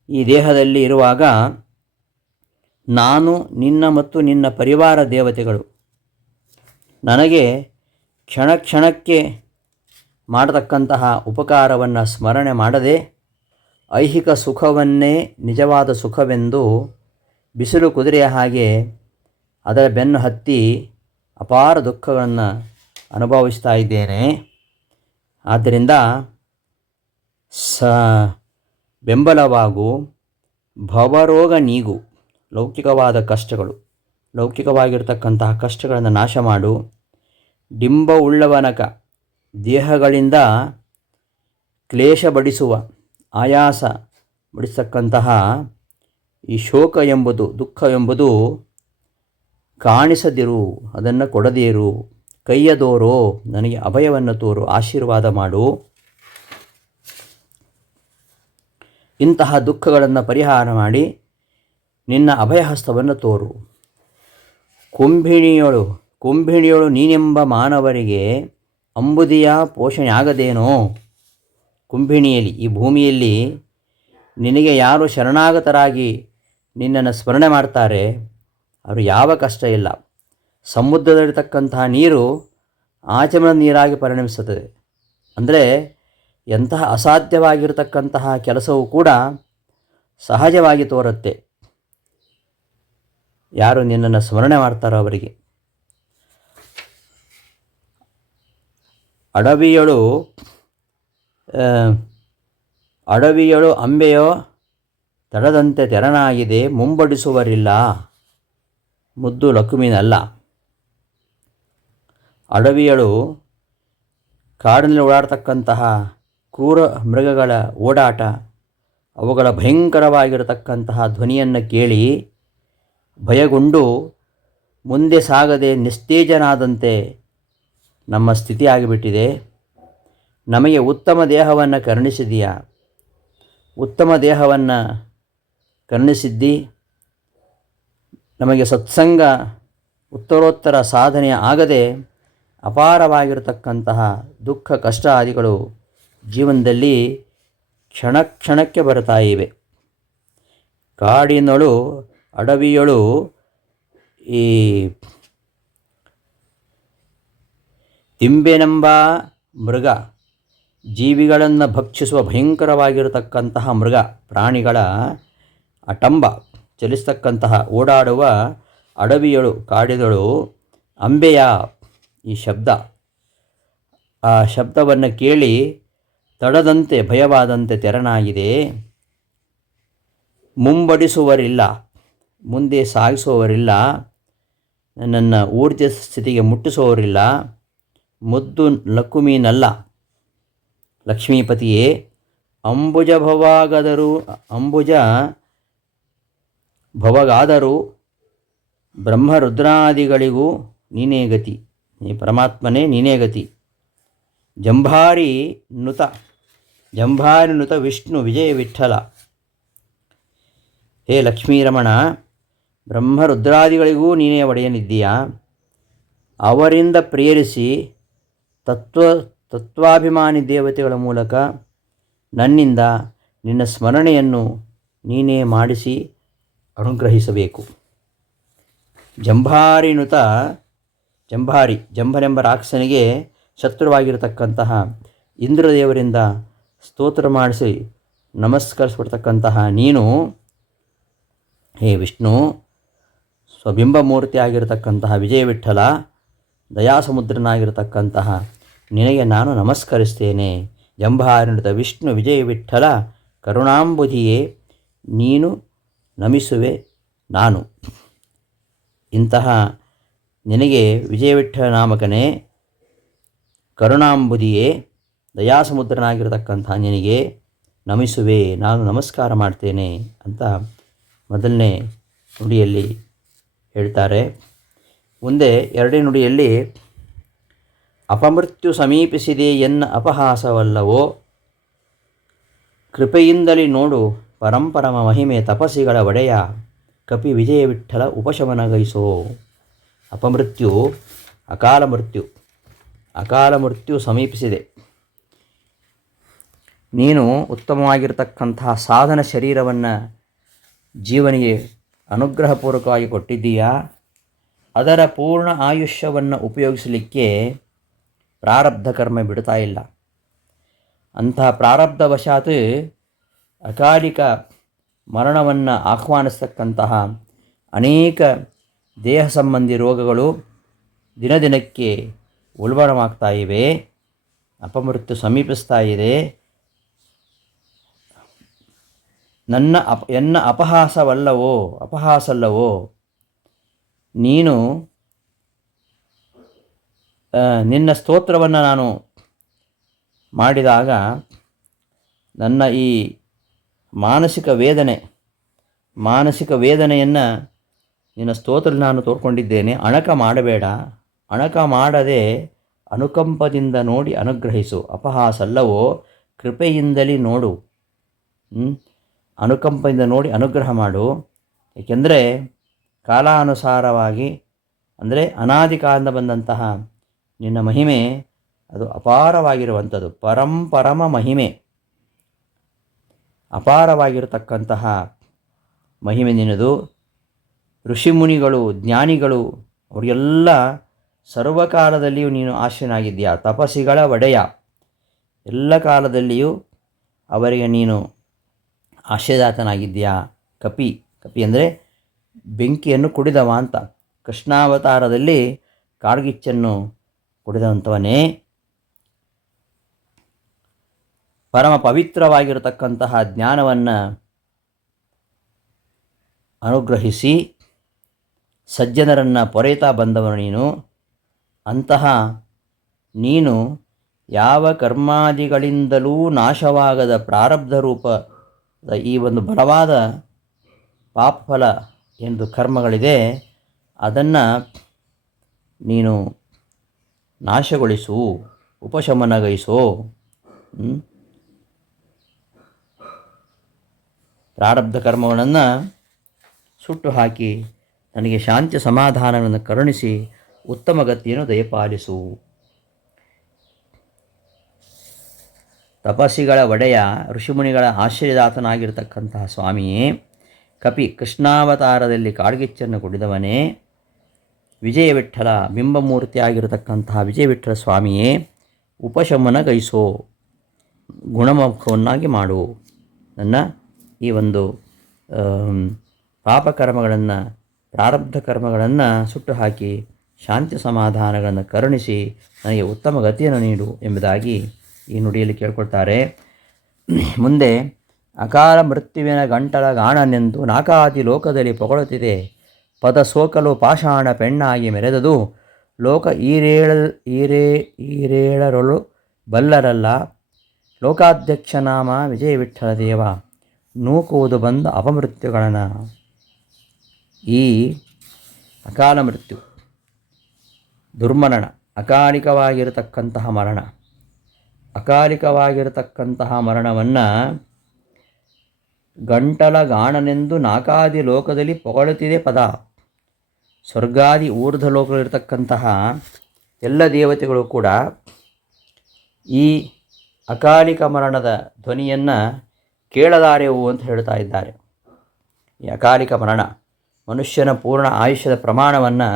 ಈ ದೇಹದಲ್ಲಿ ಇರುವಾಗ ನಾನು ನಿನ್ನ ಮತ್ತು ನಿನ್ನ ಪರಿವಾರ ದೇವತೆಗಳು ನನಗೆ ಕ್ಷಣ ಕ್ಷಣಕ್ಕೆ ಮಾಡತಕ್ಕಂತಹ ಉಪಕಾರವನ್ನು ಸ್ಮರಣೆ ಮಾಡದೆ ಐಹಿಕ ಸುಖವನ್ನೇ ನಿಜವಾದ ಸುಖವೆಂದು ಬಿಸಿಲು ಕುದುರೆಯ ಹಾಗೆ ಅದರ ಬೆನ್ನು ಹತ್ತಿ ಅಪಾರ ದುಃಖಗಳನ್ನು ಅನುಭವಿಸ್ತಾ ಇದ್ದೇನೆ. ಆದ್ದರಿಂದ ಬೆಂಬಲವಾಗು, ಭವರೋಗ ನೀಗು, ಲೌಕಿಕವಾದ ಕಷ್ಟಗಳು, ಲೌಕಿಕವಾಗಿರ್ತಕ್ಕಂತಹ ಕಷ್ಟಗಳನ್ನು ನಾಶ ಮಾಡು. ಡಿಂಬವುಳ್ಳವನಕ, ದೇಹಗಳಿಂದ ಕ್ಲೇಶ ಬಡಿಸುವ, ಆಯಾಸ ಬಡಿಸತಕ್ಕಂತಹ ಈ ಶೋಕ ಎಂಬುದು, ದುಃಖ ಎಂಬುದು ಕಾಣಿಸದಿರು, ಅದನ್ನು ಕೊಡದಿರು. ಕೈಯದೋರೋ ನನಗೆ ಅಭಯವನ್ನು ತೋರು, ಆಶೀರ್ವಾದ ಮಾಡು. ಇಂತಹ ದುಃಖಗಳನ್ನು ಪರಿಹಾರ ಮಾಡಿ ನಿನ್ನ ಅಭಯಹಸ್ತವನ್ನು ತೋರು. ಕುಂಭಿಣಿಯಳು ನೀನೆಂಬ ಮಾನವರಿಗೆ ಅಂಬುದಿಯ ಪೋಷಣೆ ಆಗದೇನೋ. ಕುಂಭಿಣಿಯಲ್ಲಿ, ಈ ಭೂಮಿಯಲ್ಲಿ ನಿನಗೆ ಯಾರು ಶರಣಾಗತರಾಗಿ ನಿನ್ನನ್ನು ಸ್ಮರಣೆ ಮಾಡ್ತಾರೆ ಅವರು ಯಾವ ಕಷ್ಟ ಇಲ್ಲ. ಸಮುದ್ರದಲ್ಲಿರ್ತಕ್ಕಂತಹ ನೀರು ಆಚಮನದ ನೀರಾಗಿ ಪರಿಣಮಿಸುತ್ತದೆ. ಅಂದರೆ ಎಂತಹ ಅಸಾಧ್ಯವಾಗಿರತಕ್ಕಂತಹ ಕೆಲಸವೂ ಕೂಡ ಸಹಜವಾಗಿ ತೋರುತ್ತೆ ಯಾರು ನಿನ್ನನ್ನು ಸ್ಮರಣೆ ಮಾಡ್ತಾರೋ ಅವರಿಗೆ. ಅಡವಿಯಳು ಅಂಬೆಯೋ ತಡದಂತೆ ತೆರನಾಗಿದೆ, ಮುಂಬಡಿಸುವರಿಲ್ಲ ಮುದ್ದು ಲಕುಮಿನಲ್ಲ. ಅಡವಿಯಳು ಕಾಡಿನಲ್ಲಿ ಓಡಾಡ್ತಕ್ಕಂತಹ ಕ್ರೂರ ಮೃಗಗಳ ಓಡಾಟ, ಅವುಗಳ ಭಯಂಕರವಾಗಿರತಕ್ಕಂತಹ ಧ್ವನಿಯನ್ನು ಕೇಳಿ ಭಯಗೊಂಡು ಮುಂದೆ ಸಾಗದೆ ನಿಸ್ತೇಜನಾದಂತೆ ನಮ್ಮ ಸ್ಥಿತಿ ಆಗಿಬಿಟ್ಟಿದೆ. ನಮಗೆ ಉತ್ತಮ ದೇಹವನ್ನು ಕರುಣಿಸಿದೆಯಾ? ಉತ್ತಮ ದೇಹವನ್ನು ಕರುಣಿಸಿದ್ದಿ. ನಮಗೆ ಸತ್ಸಂಗ ಉತ್ತರೋತ್ತರ ಸಾಧನೆ ಆಗದೆ ಅಪಾರವಾಗಿರತಕ್ಕಂತಹ ದುಃಖ ಕಷ್ಟ ಆದಿಗಳು ಜೀವನದಲ್ಲಿ ಕ್ಷಣ ಕ್ಷಣಕ್ಕೆ ಬರ್ತಾ ಇವೆ. ಕಾಡಿನಳು ಅಡವಿಯಳು ಈ ತಿಂಬೆನೆಂಬ ಮೃಗ, ಜೀವಿಗಳನ್ನು ಭಕ್ಷಿಸುವ ಭಯಂಕರವಾಗಿರತಕ್ಕಂತಹ ಮೃಗ ಪ್ರಾಣಿಗಳ ಅಟಂಬ ಚಲಿಸ್ತಕ್ಕಂತಹ ಓಡಾಡುವ ಅಡವಿಯಳು ಕಾಡಿದಳು ಅಂಬೆಯ ಈ ಶಬ್ದ, ಆ ಶಬ್ದವನ್ನು ಕೇಳಿ ತಡದಂತೆ ಭಯವಾದಂತೆ ತೆರನಾಗಿದೆ. ಮುಂಬಡಿಸುವರಿಲ್ಲ, ಮುಂದೆ ಸಾಗಿಸುವವರಿಲ್ಲ, ನನ್ನನ್ನು ಊರ್ಜ ಸ್ಥಿತಿಗೆ ಮುಟ್ಟಿಸುವವರಿಲ್ಲ. ಮುದ್ದು ಲಕುಮೀನಲ್ಲ, ಲಕ್ಷ್ಮೀಪತಿಯೇ, ಅಂಬುಜ ಭವಗಾದರೂ ಬ್ರಹ್ಮರುದ್ರಾದಿಗಳಿಗೂ ನೀನೇ ಗತಿ. ನೀ ಪರಮಾತ್ಮನೇ, ನೀನೇ ಗತಿ. ಜಂಭಾರಿ ನುತ ವಿಷ್ಣು ವಿಜಯ ವಿಠ್ಠಲ. ಹೇ ಲಕ್ಷ್ಮೀರಮಣ, ಬ್ರಹ್ಮರುದ್ರಾದಿಗಳಿಗೂ ನೀನೇ ಒಡೆಯನಿದ್ದೀಯಾ. ಅವರಿಂದ ಪ್ರೇರಿಸಿ ತತ್ವಾಭಿಮಾನಿ ದೇವತೆಗಳ ಮೂಲಕ ನನ್ನಿಂದ ನಿನ್ನ ಸ್ಮರಣೆಯನ್ನು ನೀನೇ ಮಾಡಿಸಿ ಅನುಗ್ರಹಿಸಬೇಕು. ಜಂಭನೆಂಬ ರಾಕ್ಷಸನಿಗೆ ಶತ್ರುವಾಗಿರತಕ್ಕಂತಹ ಇಂದ್ರದೇವರಿಂದ ಸ್ತೋತ್ರ ಮಾಡಿಸಿ ನಮಸ್ಕರಿಸ್ಬಿಡ್ತಕ್ಕಂತಹ ನೀನು, ಹೇ ವಿಷ್ಣು, ಸ್ವಬಿಂಬಮೂರ್ತಿ ಆಗಿರತಕ್ಕಂತಹ ವಿಜಯ ವಿಠ್ಠಲ, ದಯಾಸಮುದ್ರನಾಗಿರತಕ್ಕಂತಹ ನಿನಗೆ ನಾನು ನಮಸ್ಕರಿಸ್ತೇನೆ. ಜಂಭಾರಿನುತ ವಿಷ್ಣು ವಿಜಯ ವಿಠ್ಠಲ ಕರುಣಾಂಬುಧಿಯೇ, ನೀನು ನಮಿಸುವೆ ನಾನು. ಇಂತಹ ನಿನಗೆ ವಿಜಯವಿಠ್ಠಲ ನಾಮಕನೇ, ಕರುಣಾಂಬುಧಿಯೇ, ದಯಾಸಮುದ್ರನಾಗಿರತಕ್ಕಂಥ ನಿನಗೆ ನಮಿಸುವೆ, ನಾನು ನಮಸ್ಕಾರ ಮಾಡ್ತೇನೆ ಅಂತ ಮೊದಲನೇ ನುಡಿಯಲ್ಲಿ ಹೇಳ್ತಾರೆ. ಮುಂದೆ ಎರಡನೇ ನುಡಿಯಲ್ಲಿ ಅಪಮೃತ್ಯು ಸಮೀಪಿಸಿದೆ ಎನ್ನ ಅಪಹಾಸವಲ್ಲವೋ, ಕೃಪೆಯಿಂದಲೇ ನೋಡು ಪರಂಪರಮ ಮಹಿಮೆ ತಪಸ್ಸಿಗಳ ಒಡೆಯ, ಕಪಿ ವಿಜಯ ವಿಠ್ಠಲ ಉಪಶಮನಗೈಸೋ. ಅಪಮೃತ್ಯು ಅಕಾಲ ಮೃತ್ಯು ಸಮೀಪಿಸಿದೆ. ನೀನು ಉತ್ತಮವಾಗಿರತಕ್ಕಂತಹ ಸಾಧನ ಶರೀರವನ್ನು ಜೀವನಿಗೆ ಅನುಗ್ರಹಪೂರ್ವಕವಾಗಿ ಕೊಟ್ಟಿದ್ದೀಯಾ. ಅದರ ಪೂರ್ಣ ಆಯುಷ್ಯವನ್ನು ಉಪಯೋಗಿಸಲಿಕ್ಕೆ ಪ್ರಾರಬ್ಧ ಕರ್ಮ ಬಿಡ್ತಾ ಇಲ್ಲ. ಅಂತಹ ಪ್ರಾರಬ್ಧವಶಾತ್ ಅಕಾಲಿಕ ಮರಣವನ್ನು ಆಹ್ವಾನಿಸ್ತಕ್ಕಂತಹ ಅನೇಕ ದೇಹ ಸಂಬಂಧಿ ರೋಗಗಳು ದಿನದಿನಕ್ಕೆ ಉಲ್ಬಣವಾಗ್ತಾ ಇವೆ. ಅಪಮೃತ್ಯು ಸಮೀಪಿಸ್ತಾ ಇದೆ. ಎನ್ನ ಅಪಹಾಸಲ್ಲವೋ, ನೀನು ನಿನ್ನ ಸ್ತೋತ್ರವನ್ನು ನಾನು ಮಾಡಿದಾಗ ನನ್ನ ಈ ಮಾನಸಿಕ ವೇದನೆಯನ್ನು ನಿನ್ನ ಸ್ತೋತ್ರದಲ್ಲಿ ನಾನು ತೋರ್ಕೊಂಡಿದ್ದೇನೆ. ಅಣಕ ಮಾಡಬೇಡ, ಅಣಕ ಮಾಡದೆ ಅನುಕಂಪದಿಂದ ನೋಡಿ ಅನುಗ್ರಹಿಸು. ಅಪಹಾಸಲ್ಲವೋ, ಕೃಪೆಯಿಂದಲೇ ನೋಡು, ಅನುಕಂಪದಿಂದ ನೋಡಿ ಅನುಗ್ರಹ ಮಾಡು. ಏಕೆಂದರೆ ಕಾಲಾನುಸಾರವಾಗಿ, ಅಂದರೆ ಅನಾದಿ ಕಾಲದಿಂದ ಬಂದಂತಹ ನಿನ್ನ ಮಹಿಮೆ ಅದು ಅಪಾರವಾಗಿರುವಂಥದ್ದು. ಪರಮ ಮಹಿಮೆ, ಅಪಾರವಾಗಿರತಕ್ಕಂತಹ ಮಹಿಮೆ ನಿನ್ನದು. ಋಷಿಮುನಿಗಳು, ಜ್ಞಾನಿಗಳು ಅವರಿಗೆಲ್ಲ ಸರ್ವಕಾಲದಲ್ಲಿಯೂ ನೀನು ಆಶ್ರಯನಾಗಿದ್ದೀಯಾ. ತಪಸ್ಸಿಗಳ ಒಡೆಯ, ಎಲ್ಲ ಕಾಲದಲ್ಲಿಯೂ ಅವರಿಗೆ ನೀನು ಆಶ್ರಯದಾತನಾಗಿದ್ದೀಯಾ. ಕಪಿ ಅಂದರೆ ಬೆಂಕಿಯನ್ನು ಕುಡಿದವ ಅಂತ. ಕೃಷ್ಣಾವತಾರದಲ್ಲಿ ಕಾಡ್ಗಿಚ್ಚನ್ನು ಕುಡಿದಂಥವನೇ. ಪರಮ ಪವಿತ್ರವಾಗಿರತಕ್ಕಂತಹ ಜ್ಞಾನವನ್ನು ಅನುಗ್ರಹಿಸಿ ಸಜ್ಜನರನ್ನು ಪೊರೆಯುತ್ತಾ ಬಂದವನು ನೀನು. ಅಂತಹ ನೀನು ಯಾವ ಕರ್ಮಾದಿಗಳಿಂದಲೂ ನಾಶವಾಗದ ಪ್ರಾರಬ್ಧ ರೂಪದ ಈ ಒಂದು ಬಲವಾದ ಪಾಪಫಲ ಎಂದು ಕರ್ಮಗಳಿದೆ, ಅದನ್ನು ನೀನು ನಾಶಗೊಳಿಸು, ಉಪಶಮನಗೈಸೋ. ಪ್ರಾರಬ್ಧ ಕರ್ಮಗಳನ್ನು ಸುಟ್ಟು ಹಾಕಿ ನನಗೆ ಶಾಂತಿ ಸಮಾಧಾನಗಳನ್ನು ಕರುಣಿಸಿ ಉತ್ತಮ ಗತಿಯನ್ನು ದಯಪಾಲಿಸು. ತಪಸ್ಸಿಗಳ ಒಡೆಯ, ಋಷಿಮುನಿಗಳ ಆಶ್ರಯದಾತನಾಗಿರ್ತಕ್ಕಂತಹ ಸ್ವಾಮಿಯೇ, ಕಪಿ ಕೃಷ್ಣಾವತಾರದಲ್ಲಿ ಕಾಡ್ಗಿಚ್ಚನ್ನು ಕುಡಿದವನೇ, ವಿಜಯ ವಿಠ್ಠಲ ಬಿಂಬಮೂರ್ತಿಯಾಗಿರತಕ್ಕಂತಹ ವಿಜಯ ವಿಠ್ಠಲ ಸ್ವಾಮಿಯೇ, ಉಪಶಮನ ಗೈಸೋ, ಗುಣಮುಖವನ್ನಾಗಿ ಮಾಡು. ನನ್ನ ಈ ಒಂದು ಪಾಪಕರ್ಮಗಳನ್ನು, ಪ್ರಾರಬ್ಧ ಕರ್ಮಗಳನ್ನು ಸುಟ್ಟು ಹಾಕಿ ಶಾಂತಿ ಸಮಾಧಾನಗಳನ್ನು ಕರುಣಿಸಿ ನನಗೆ ಉತ್ತಮ ಗತಿಯನ್ನು ನೀಡು ಎಂಬುದಾಗಿ ಈ ನುಡಿಯಲ್ಲಿ ಕೇಳ್ಕೊಳ್ತಾರೆ. ಮುಂದೆ ಅಕಾಲ ಮೃತ್ಯುವಿನ ಗಂಟಲ ಗಾಣನೆಂದು ನಾಕಾದಿ ಲೋಕದಲ್ಲಿ ಪೊಗಳುತ್ತಿದೆ, ಪದ ಸೋಕಲು ಪಾಷಾಣ ಪೆಣ್ಣಾಗಿ ಮೆರೆದದು, ಲೋಕ ಈರೇಳರೊಳು ಬಲ್ಲರಲ್ಲ, ಲೋಕಾಧ್ಯಕ್ಷ ನಾಮ ವಿಜಯ ವಿಠ್ಠಲ ದೇವ, ನೂಕುವುದು ಬಂದ ಅಪಮೃತ್ಯುಗಳನ್ನ. ಈ ಅಕಾಲ ಮೃತ್ಯು, ದುರ್ಮರಣ, ಅಕಾಲಿಕವಾಗಿರತಕ್ಕಂತಹ ಮರಣ, ಅಕಾಲಿಕವಾಗಿರತಕ್ಕಂತಹ ಮರಣವನ್ನು ಗಂಟಲ ಗಾಣನೆಂದು ನಾಕಾದಿ ಲೋಕದಲ್ಲಿ ಪೊಗಳುತ್ತಿದೆ ಪದ. ಸ್ವರ್ಗಾದಿ ಊರ್ಧ್ವ ಲೋಕದಲ್ಲಿರತಕ್ಕಂತಹ ಎಲ್ಲ ದೇವತೆಗಳು ಕೂಡ ಈ ಅಕಾಲಿಕ ಮರಣದ ಧ್ವನಿಯನ್ನು ಕೇಳಲಾರೆವು ಅಂತ ಹೇಳ್ತಾ ಇದ್ದಾರೆ. ಈ ಅಕಾಲಿಕ ಮರಣ ಮನುಷ್ಯನ ಪೂರ್ಣ ಆಯುಷ್ಯದ ಪ್ರಮಾಣವನ್ನು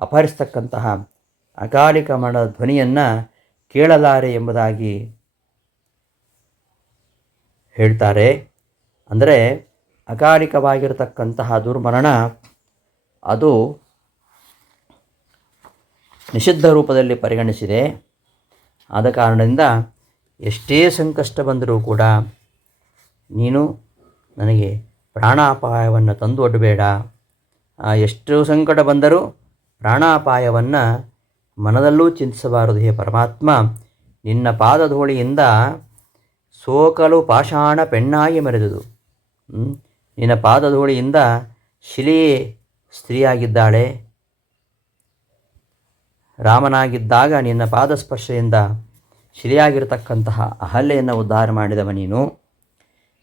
ಅಪಹರಿಸ್ತಕ್ಕಂತಹ ಅಕಾಲಿಕ ಮರಣದ ಧ್ವನಿಯನ್ನು ಕೇಳಲಾರೆ ಎಂಬುದಾಗಿ ಹೇಳ್ತಾರೆ. ಅಂದರೆ ಅಕಾಲಿಕವಾಗಿರತಕ್ಕಂತಹ ದುರ್ಮರಣ ಅದು ನಿಷಿದ್ಧ ರೂಪದಲ್ಲಿ ಪರಿಗಣಿಸಿದೆ. ಆದ ಕಾರಣದಿಂದ ಎಷ್ಟೇ ಸಂಕಷ್ಟ ಬಂದರೂ ಕೂಡ ನೀನು ನನಗೆ ಪ್ರಾಣಾಪಾಯವನ್ನು ತಂದು ಒಡ್ಡಬೇಡ. ಎಷ್ಟು ಸಂಕಟ ಬಂದರೂ ಪ್ರಾಣಾಪಾಯವನ್ನು ಮನದಲ್ಲೂ ಚಿಂತಿಸಬಾರದು. ಹೇ ಪರಮಾತ್ಮ, ನಿನ್ನ ಪಾದಧೂಳಿಯಿಂದ ಸೋಕಲು ಪಾಷಾಣ ಪೆಣ್ಣಾಗಿ ಮೆರೆದುದು. ನಿನ್ನ ಪಾದಧೂಳಿಯಿಂದ ಶಿಲೆಯೇ ಸ್ತ್ರೀಯಾಗಿದ್ದಾಳೆ. ರಾಮನಾಗಿದ್ದಾಗ ನಿನ್ನ ಪಾದಸ್ಪರ್ಶದಿಂದ ಶಿಲೆಯಾಗಿರತಕ್ಕಂತಹ ಅಹಲ್ಯೆಯನ್ನು ಉದ್ಧಾರ ಮಾಡಿದವ ನೀನು.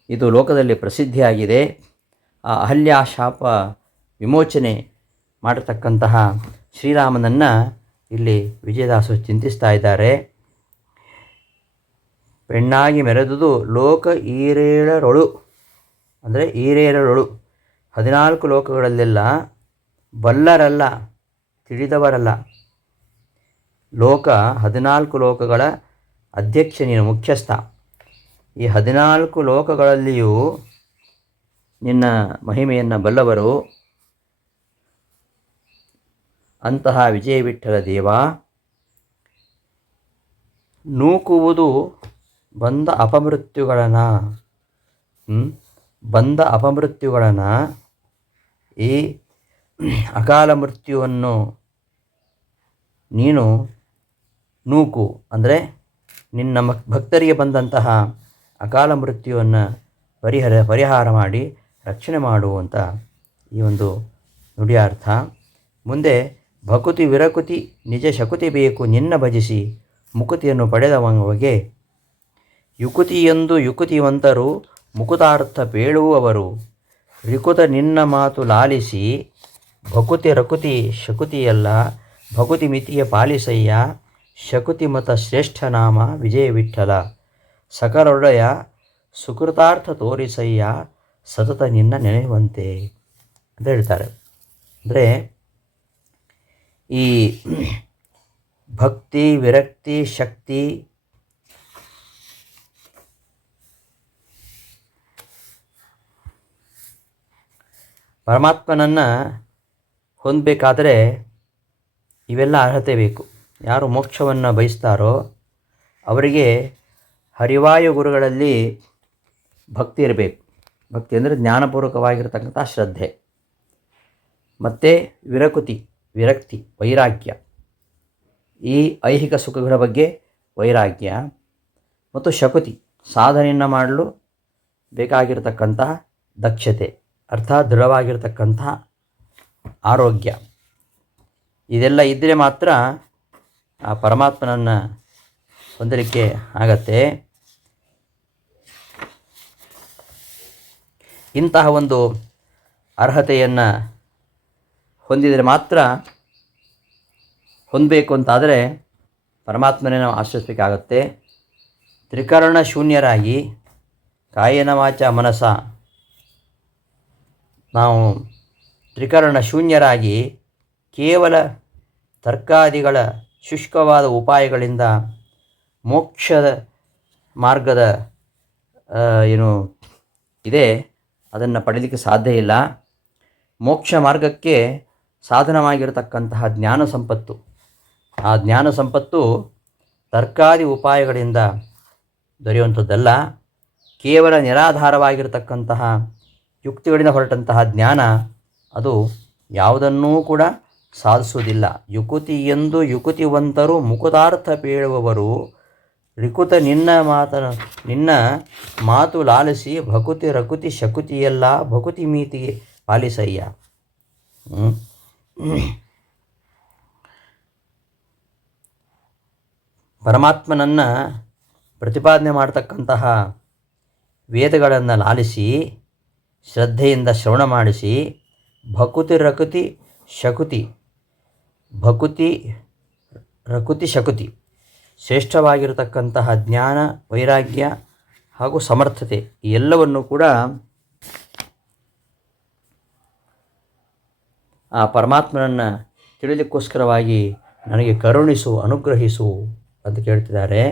ಇದು ಲೋಕದಲ್ಲಿ ಪ್ರಸಿದ್ಧಿಯಾಗಿದೆ. ಆ ಅಹಲ್ಯ ಶಾಪ ವಿಮೋಚನೆ ಮಾಡಿರ್ತಕ್ಕಂತಹ ಶ್ರೀರಾಮನನ್ನು ಇಲ್ಲಿ ವಿಜಯದಾಸರು ಚಿಂತಿಸ್ತಾ ಇದ್ದಾರೆ. ಪೆಣ್ಣಾಗಿ ಮೆರೆದುದು ಲೋಕ ಈರೇಳರೊಳು, ಅಂದರೆ ಈರೇಳರೊಳು 14 ಲೋಕಗಳಲ್ಲೆಲ್ಲ ಬಲ್ಲರಲ್ಲ, ತಿಳಿದವರಲ್ಲ. ಲೋಕ 14 ಲೋಕಗಳ ಅಧ್ಯಕ್ಷ ನೀನು, ಮುಖ್ಯಸ್ಥ. ಈ 14 ಲೋಕಗಳಲ್ಲಿಯೂ ನಿನ್ನ ಮಹಿಮೆಯನ್ನು ಬಲ್ಲವರು. ಅಂತಹ ವಿಜಯ ವಿಠ್ಠಲ ದೇವ, ನೂಕುವುದು ಬಂದ ಅಪಮೃತ್ಯುಗಳನ್ನು, ಬಂದ ಅಪಮೃತ್ಯುಗಳನ್ನು, ಈ ಅಕಾಲ ಮೃತ್ಯುವನ್ನು ನೀನು ನೂಕು, ಅಂದರೆ ನಿನ್ನ ಭಕ್ತರಿಗೆ ಬಂದಂತಹ ಅಕಾಲ ಮೃತ್ಯುವನ್ನು ಪರಿಹಾರ ಮಾಡಿ ರಕ್ಷಣೆ ಮಾಡುವಂಥ ಈ ಒಂದು ನುಡಿಯ ಅರ್ಥ. ಮುಂದೆ ಭಕುತಿ ವಿರಕುತಿ ನಿಜ ಶಕುತಿ ಬೇಕು ನಿನ್ನ ಭಜಿಸಿ ಮುಕುತಿಯನ್ನು ಪಡೆದವಗೆ, ಯುಕುತಿಯೆಂದು ಯುಕುತಿವಂತರು ಮುಕುತಾರ್ಥ ಪೇಳುವವರು, ರಿಕುತ ನಿನ್ನ ಮಾತು ಲಾಲಿಸಿ ಭಕುತಿ ರಕುತಿ ಶಕುತಿಯಲ್ಲ, ಭಕುತಿ ಮಿತಿಯ ಪಾಲಿಸಯ್ಯ, ಶಕುತಿ ಮತ ಶ್ರೇಷ್ಠ ನಾಮ ವಿಜಯ ವಿಠ್ಠಲ, ಸಕಲೊಡೆಯ ಸುಕೃತಾರ್ಥ ತೋರಿಸಯ್ಯ, ಸತತ ನಿನ್ನ ನೆನೆಯುವಂತೆ ಅಂತ ಹೇಳ್ತಾರೆ. ಅಂದರೆ ಈ ಭಕ್ತಿ, ವಿರಕ್ತಿ, ಶಕ್ತಿ, ಪರಮಾತ್ಮನನ್ನು ಹೊಂದಬೇಕಾದರೆ ಇವೆಲ್ಲ ಅರ್ಹತೆ ಬೇಕು. ಯಾರು ಮೋಕ್ಷವನ್ನು ಬಯಸ್ತಾರೋ ಅವರಿಗೆ ಹರಿವಾಯು ಗುರುಗಳಲ್ಲಿ ಭಕ್ತಿ ಇರಬೇಕು. ಭಕ್ತಿ ಅಂದರೆ ಜ್ಞಾನಪೂರ್ವಕವಾಗಿರ್ತಕ್ಕಂಥ ಶ್ರದ್ಧೆ, ಮತ್ತು ವಿರಕ್ತಿ, ವೈರಾಗ್ಯ, ಈ ಐಹಿಕ ಸುಖಗಳ ಬಗ್ಗೆ ವೈರಾಗ್ಯ ಮತ್ತು ಶಕುತಿ ಸಾಧನೆಯನ್ನು ಮಾಡಲು ಬೇಕಾಗಿರತಕ್ಕಂತಹ ದಕ್ಷತೆ ಅರ್ಥಾತ್ ದೃಢವಾಗಿರ್ತಕ್ಕಂತಹ ಆರೋಗ್ಯ ಇದೆಲ್ಲ ಇದ್ದರೆ ಮಾತ್ರ ಆ ಪರಮಾತ್ಮನನ್ನು ಹೊಂದಲಿಕ್ಕೆ ಆಗತ್ತೆ. ಇಂತಹ ಒಂದು ಅರ್ಹತೆಯನ್ನು ಹೊಂದಿದರೆ ಮಾತ್ರ ಹೊಂದಬೇಕು ಅಂತಾದರೆ ಪರಮಾತ್ಮನೇ ನಾವು ಆಶ್ರಯಿಸಬೇಕಾಗತ್ತೆ. ತ್ರಿಕರಣ ಶೂನ್ಯರಾಗಿ ಕಾಯನ ವಾಚ ಮನಸ ನಾವು ತ್ರಿಕರಣ ಶೂನ್ಯರಾಗಿ ಕೇವಲ ತರ್ಕಾದಿಗಳ ಶುಷ್ಕವಾದ ಉಪಾಯಗಳಿಂದ ಮೋಕ್ಷದ ಮಾರ್ಗದ ಏನು ಇದೆ ಅದನ್ನು ಪಡೀಲಿಕ್ಕೆ ಸಾಧ್ಯ ಇಲ್ಲ. ಮೋಕ್ಷ ಮಾರ್ಗಕ್ಕೆ ಸಾಧನವಾಗಿರತಕ್ಕಂತಹ ಜ್ಞಾನ ಸಂಪತ್ತು, ಆ ಜ್ಞಾನ ಸಂಪತ್ತು ತರ್ಕಾದಿ ಉಪಾಯಗಳಿಂದ ದೊರೆಯುವಂಥದ್ದಲ್ಲ. ಕೇವಲ ನಿರಾಧಾರವಾಗಿರತಕ್ಕಂತಹ ಯುಕ್ತಿಗಳಿಂದ ಹೊರಟಂತಹ ಜ್ಞಾನ ಅದು ಯಾವುದನ್ನೂ ಕೂಡ ಸಾಧಿಸುವುದಿಲ್ಲ. ಯುಕುತಿ ಎಂದು ಯುಕುತಿವಂತರು ಮುಕುತಾರ್ಥ ಪೇಳುವವರು ರಿಕುತ ನಿನ್ನ ಮಾತು ಲಾಲಿಸಿ ಭಕುತಿ ರಕುತಿ ಶಕುತಿಯೆಲ್ಲ ಭಕುತಿ ಮೀತಿಗೆ ಪಾಲಿಸಯ್ಯ. ಪರಮಾತ್ಮನನ್ನು ಪ್ರತಿಪಾದನೆ ಮಾಡತಕ್ಕಂತಹ ವೇದಗಳನ್ನು ಲಾಲಿಸಿ ಶ್ರದ್ಧೆಯಿಂದ ಶ್ರವಣ ಮಾಡಿಸಿ ಭಕುತಿ ರಕುತಿ ಶಕುತಿ ಭಕುತಿ ರಕುತಿ ಶಕುತಿ ಶ್ರೇಷ್ಠವಾಗಿರತಕ್ಕಂತಹ ಜ್ಞಾನ ವೈರಾಗ್ಯ ಹಾಗೂ ಸಮರ್ಥತೆ ಈ ಎಲ್ಲವನ್ನು ಕೂಡ ಆ ಪರಮಾತ್ಮನನ್ನು ತಿಳಿಲಿಕ್ಕೋಸ್ಕರವಾಗಿ ನನಗೆ ಕರುಣಿಸು ಅನುಗ್ರಹಿಸು ಅಂತ ಕೇಳ್ತಿದ್ದಾರೆ.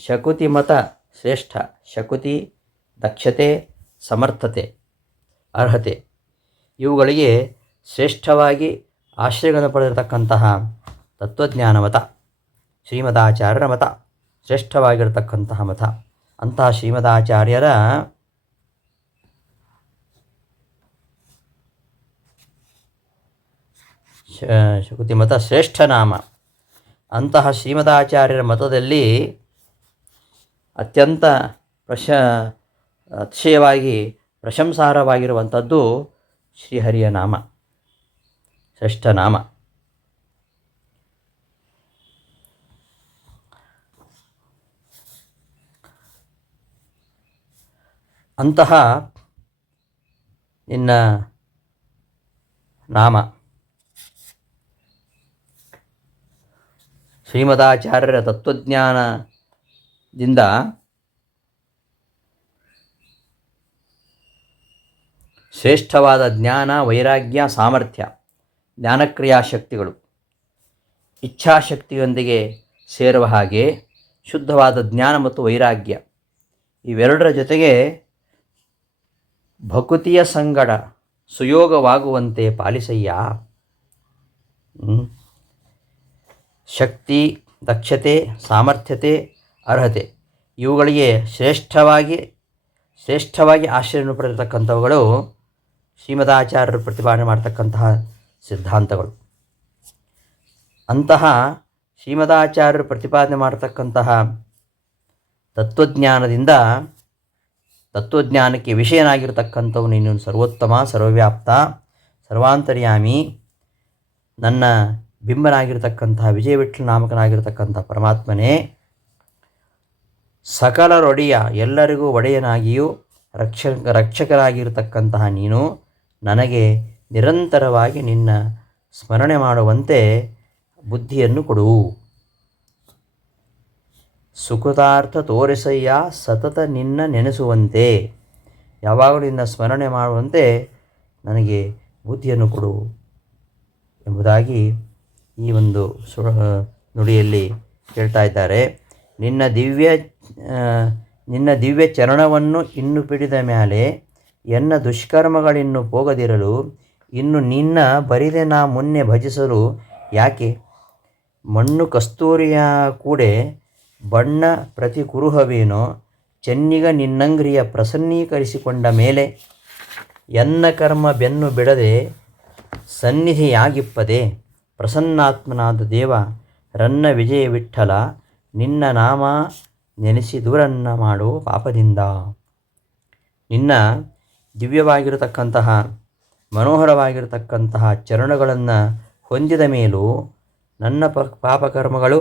ಶಕುತಿ ಮತ ಶ್ರೇಷ್ಠ, ಶಕುತಿ ದಕ್ಷತೆ, ಸಮರ್ಥತೆ, ಅರ್ಹತೆ ಇವುಗಳಿಗೆ ಶ್ರೇಷ್ಠವಾಗಿ ಆಶ್ರಯಗಳನ್ನು ಪಡೆದಿರತಕ್ಕಂತಹ ತತ್ವಜ್ಞಾನ ಮತ, ಶ್ರೀಮದಾಚಾರ್ಯರ ಮತ ಶ್ರೇಷ್ಠವಾಗಿರತಕ್ಕಂತಹ ಮತ. ಅಂತಹ ಶ್ರೀಮದಾಚಾರ್ಯರ ಶಕುತಿ ಮತ ಶ್ರೇಷ್ಠ ನಾಮ. ಅಂತಹ ಶ್ರೀಮದಾಚಾರ್ಯರ ಮತದಲ್ಲಿ ಅತ್ಯಂತ ಅತಿಶಯವಾಗಿ ಪ್ರಶಂಸಾರ್ಹವಾಗಿರುವಂಥದ್ದು ಶ್ರೀಹರಿಯ ನಾಮ, ಶ್ರೇಷ್ಠ ನಾಮ. ಅಂತಹ ನಿನ್ನ ನಾಮ ಶ್ರೀಮದಾಚಾರ್ಯರ ತತ್ವಜ್ಞಾನದಿಂದ ಶ್ರೇಷ್ಠವಾದ ಜ್ಞಾನ ವೈರಾಗ್ಯ ಸಾಮರ್ಥ್ಯ ಜ್ಞಾನಕ್ರಿಯಾಶಕ್ತಿಗಳು ಇಚ್ಛಾಶಕ್ತಿಯೊಂದಿಗೆ ಸೇರುವ ಹಾಗೆ ಶುದ್ಧವಾದ ಜ್ಞಾನ ಮತ್ತು ವೈರಾಗ್ಯ ಇವೆರಡರ ಜೊತೆಗೆ ಭಕುತಿಯ ಸಂಗಡ ಸುಯೋಗವಾಗುವಂತೆ ಪಾಲಿಸಯ್ಯ. ಶಕ್ತಿ, ದಕ್ಷತೆ, ಸಾಮರ್ಥ್ಯತೆ, ಅರ್ಹತೆ ಇವುಗಳಿಗೆ ಶ್ರೇಷ್ಠವಾಗಿ ಆಶ್ರಯವನ್ನು ಪಡೆದಿರತಕ್ಕಂಥವುಗಳು ಶ್ರೀಮದಾಚಾರ್ಯರು ಪ್ರತಿಪಾದನೆ ಮಾಡತಕ್ಕಂತಹ ಸಿದ್ಧಾಂತಗಳು. ಅಂತಹ ಶ್ರೀಮದಾಚಾರ್ಯರು ಪ್ರತಿಪಾದನೆ ಮಾಡತಕ್ಕಂತಹ ತತ್ವಜ್ಞಾನಕ್ಕೆ ವಿಷಯನಾಗಿರ್ತಕ್ಕಂಥವು ನೀನು ಸರ್ವೋತ್ತಮ, ಸರ್ವವ್ಯಾಪ್ತ, ಸರ್ವಾಂತರ್ಯಾಮಿ, ನನ್ನ ಬಿಂಬನಾಗಿರ್ತಕ್ಕಂತಹ ವಿಜಯವಿಠ್ಠಲ ನಾಮಕನಾಗಿರ್ತಕ್ಕಂಥ ಪರಮಾತ್ಮನೇ, ಸಕಲರೊಡೆಯ ಎಲ್ಲರಿಗೂ ಒಡೆಯನಾಗಿಯೂ ರಕ್ಷಕರಾಗಿರ್ತಕ್ಕಂತಹ ನೀನು ನನಗೆ ನಿರಂತರವಾಗಿ ನಿನ್ನ ಸ್ಮರಣೆ ಮಾಡುವಂತೆ ಬುದ್ಧಿಯನ್ನು ಕೊಡು. ಸುಕೃತಾರ್ಥ ತೋರಿಸಯ್ಯ ಸತತ ನಿನ್ನ ನೆನೆಸುವಂತೆ, ಯಾವಾಗಲೂ ನಿನ್ನ ಸ್ಮರಣೆ ಮಾಡುವಂತೆ ನನಗೆ ಬುದ್ಧಿಯನ್ನು ಕೊಡು ಎಂಬುದಾಗಿ ಈ ಒಂದು ನುಡಿಯಲ್ಲಿ ಹೇಳ್ತಾ ಇದ್ದಾರೆ. ನಿನ್ನ ದಿವ್ಯ ಚರಣವನ್ನು ಇನ್ನು ಪಿಡಿದ ಮೇಲೆ ಎನ್ನ ದುಷ್ಕರ್ಮಗಳಿನ್ನು ಹೋಗದಿರಲು ಇನ್ನು ನಿನ್ನ ಬರಿದೆ ನಾ ಮುನ್ನೆ ಭಜಿಸಲು ಯಾಕೆ? ಮಣ್ಣು ಕಸ್ತೂರಿಯ ಕೂಡೆ ಬಣ್ಣ ಪ್ರತಿ ಕುರುಹವೇನೋ ಚೆನ್ನಿಗ ನಿನ್ನಂಗ್ರಿಯ ಪ್ರಸನ್ನೀಕರಿಸಿಕೊಂಡ ಮೇಲೆ ಎನ್ನ ಕರ್ಮ ಬೆನ್ನು ಬಿಡದೆ ಸನ್ನಿಧಿಯಾಗಿಪ್ಪದೆ ಪ್ರಸನ್ನಾತ್ಮನಾದ ದೇವ ರನ್ನ ವಿಜಯ ವಿಠ್ಠಲ ನಿನ್ನ ನಾಮ ನೆನೆಸಿ ದೂರನ್ನ ಮಾಡು ಪಾಪದಿಂದ. ನಿನ್ನ ದಿವ್ಯವಾಗಿರತಕ್ಕಂತಹ ಮನೋಹರವಾಗಿರತಕ್ಕಂತಹ ಚರಣಗಳನ್ನು ಹೊಂದಿದ ಮೇಲೂ ನನ್ನ ಪಾಪಕರ್ಮಗಳು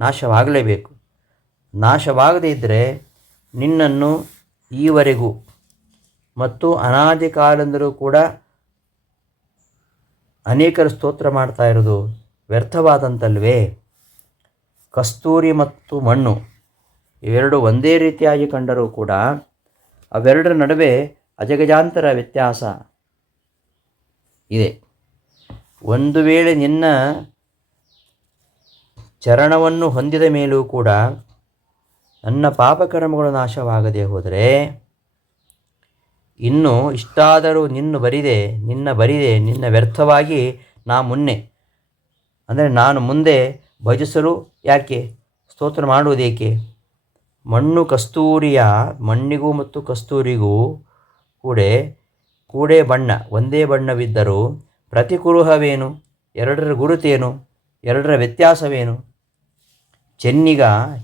ನಾಶವಾಗಲೇಬೇಕು. ನಾಶವಾಗದೇ ಇದ್ದರೆ ನಿನ್ನನ್ನು ಈವರೆಗೂ ಮತ್ತು ಅನಾದಿ ಕಾಲದಿಂದಲೂ ಕೂಡ ಅನೇಕರು ಸ್ತೋತ್ರ ಮಾಡ್ತಾ ಇರೋದು ವ್ಯರ್ಥವಾದಂತಲ್ವೇ? ಕಸ್ತೂರಿ ಮತ್ತು ಮಣ್ಣು ಇವೆರಡು ಒಂದೇ ರೀತಿಯಾಗಿ ಕಂಡರೂ ಕೂಡ ಅವೆರಡರ ನಡುವೆ ಅಜಗಜಾಂತರ ವ್ಯತ್ಯಾಸ ಇದೆ. ಒಂದು ವೇಳೆ ನಿನ್ನ ಚರಣವನ್ನು ಹೊಂದಿದ ಮೇಲೂ ಕೂಡ ನನ್ನ ಪಾಪಕರ್ಮಗಳು ನಾಶವಾಗದೆ ಹೋದರೆ, ಇನ್ನು ಇಷ್ಟಾದರೂ ನಿನ್ನ ಬರಿದೆ ವ್ಯರ್ಥವಾಗಿ ನಾನು ಮುಂದೆ ಭಜಿಸಲು ಯಾಕೆ, ಸ್ತೋತ್ರ ಮಾಡುವುದೇಕೆ? ಮಣ್ಣಿಗೂ ಮತ್ತು ಕಸ್ತೂರಿಗೂ ಕೂಡೇ ಬಣ್ಣ, ಒಂದೇ ಬಣ್ಣವಿದ್ದರೂ ಪ್ರತಿಕುರುಹವೇನು? ಎರಡರ ಗುರುತೇನು? ಎರಡರ ವ್ಯತ್ಯಾಸವೇನು?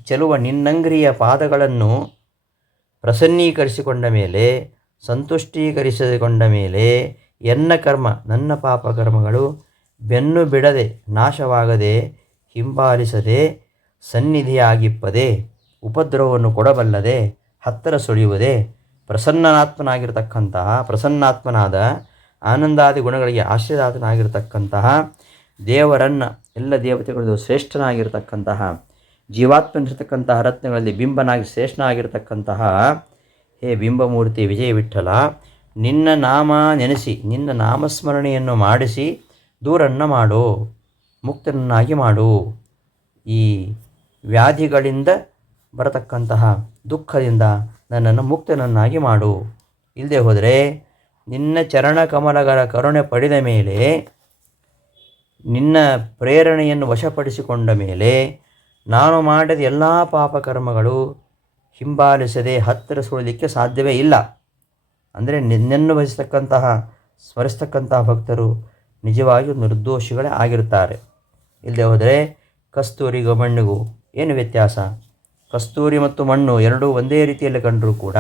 ಚೆಲುವ ನಿನ್ನಂಗ್ರಿಯ ಪಾದಗಳನ್ನು ಪ್ರಸನ್ನೀಕರಿಸಿಕೊಂಡ ಮೇಲೆ, ಸಂತುಷ್ಟೀಕರಿಸಿಕೊಂಡ ಮೇಲೆ ನನ್ನ ಪಾಪಕರ್ಮಗಳು ಬೆನ್ನು ಬಿಡದೆ, ನಾಶವಾಗದೆ, ಹಿಂಬಾಲಿಸದೆ ಸನ್ನಿಧಿಯಾಗಿಪ್ಪದೆ, ಉಪದ್ರವವನ್ನು ಕೊಡಬಲ್ಲದೆ, ಹತ್ತಿರ ಸುಳಿಯುವುದೇ, ಪ್ರಸನ್ನಾತ್ಮನಾದ ಆನಂದಾದಿ ಗುಣಗಳಿಗೆ ಆಶ್ರಯದಾತನಾಗಿರ್ತಕ್ಕಂತಹ ದೇವರನ್ನು, ಎಲ್ಲ ದೇವತೆಗಳದ್ದು ಶ್ರೇಷ್ಠನಾಗಿರ್ತಕ್ಕಂತಹ, ಜೀವಾತ್ಮನಿರ್ತಕ್ಕಂತಹ ರತ್ನಗಳಲ್ಲಿ ಬಿಂಬನಾಗಿ ಶ್ರೇಷ್ಠನಾಗಿರ್ತಕ್ಕಂತಹ ಹೇ ಬಿಂಬಮೂರ್ತಿ ವಿಜಯ ವಿಠ್ಠಲ, ನಿನ್ನ ನಾಮ ನೆನೆಸಿ, ನಿನ್ನ ನಾಮಸ್ಮರಣೆಯನ್ನು ಮಾಡಿಸಿ ದೂರನ್ನು ಮಾಡು, ಮುಕ್ತನನ್ನಾಗಿ ಮಾಡು. ಈ ವ್ಯಾಧಿಗಳಿಂದ ಬರತಕ್ಕಂತಹ ದುಃಖದಿಂದ ನನ್ನನ್ನು ಮುಕ್ತನನ್ನಾಗಿ ಮಾಡು. ಇಲ್ಲದೆ ಹೋದರೆ ನಿನ್ನ ಚರಣ ಕಮಲಗಳ ಕರುಣೆ ಪಡೆದ ಮೇಲೆ, ನಿನ್ನ ಪ್ರೇರಣೆಯನ್ನು ವಶಪಡಿಸಿಕೊಂಡ ಮೇಲೆ ನಾನು ಮಾಡಿದ ಎಲ್ಲ ಪಾಪಕರ್ಮಗಳು ಹಿಂಬಾಲಿಸದೆ ಹತ್ತಿರ ಸುಳಿಲಿಕ್ಕೆ ಸಾಧ್ಯವೇ ಇಲ್ಲ. ಅಂದರೆ ನಿನ್ನನ್ನು ಸ್ಮರಿಸ್ತಕ್ಕಂತಹ ಭಕ್ತರು ನಿಜವಾಗಿಯೂ ನಿರ್ದೋಷಿಗಳೇ ಆಗಿರುತ್ತಾರೆ. ಇಲ್ಲದೆ ಹೋದರೆ ಕಸ್ತೂರಿಗೂ ಮಣ್ಣಿಗೂ ಏನು ವ್ಯತ್ಯಾಸ? ಕಸ್ತೂರಿ ಮತ್ತು ಮಣ್ಣು ಎರಡೂ ಒಂದೇ ರೀತಿಯಲ್ಲಿ ಕಂಡರೂ ಕೂಡ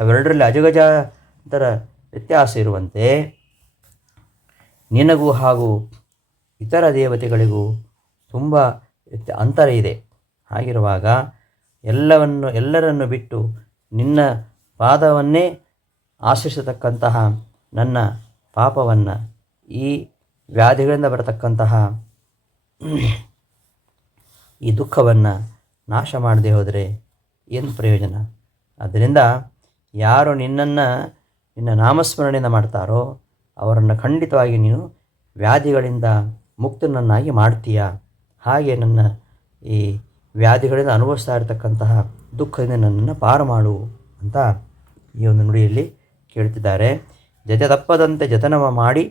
ಅವೆರಡರಲ್ಲಿ ಅಜಗಜಾಂತರ ವ್ಯತ್ಯಾಸ ಇರುವಂತೆ ನಿನಗೂ ಹಾಗೂ ಇತರ ದೇವತೆಗಳಿಗೂ ತುಂಬ ಅಂತರ ಇದೆ. ಹಾಗಿರುವಾಗ ಎಲ್ಲರನ್ನು ಬಿಟ್ಟು ನಿನ್ನ ಪಾದವನ್ನೇ ಆಶ್ರಯಿಸತಕ್ಕಂತಹ ನನ್ನ ಪಾಪವನ್ನು, ಈ ವ್ಯಾಧಿಗಳಿಂದ ಬರತಕ್ಕಂತಹ ಈ ದುಃಖವನ್ನು ನಾಶ ಮಾಡದೆ ಹೋದರೆ ಏನು ಪ್ರಯೋಜನ? ಆದ್ದರಿಂದ ಯಾರು ನಿನ್ನ ನಾಮಸ್ಮರಣೆಯಿಂದ ಮಾಡ್ತಾರೋ ಅವರನ್ನು ಖಂಡಿತವಾಗಿ ನೀನು ವ್ಯಾಧಿಗಳಿಂದ ಮುಕ್ತನನ್ನಾಗಿ ಮಾಡ್ತೀಯ. ಹಾಗೆ ನನ್ನ ಈ ವ್ಯಾಧಿಗಳಿಂದ ಅನುಭವಿಸ್ತಾ ಇರತಕ್ಕಂತಹ ದುಃಖದಿಂದ ನನ್ನನ್ನು ಪಾರು ಮಾಡು ಅಂತ ಈ ಒಂದು ನುಡಿಯಲ್ಲಿ ಕೇಳ್ತಿದ್ದಾರೆ. ಜತೆ ತಪ್ಪದಂತೆ ಜತನವ ಮಾಡಿ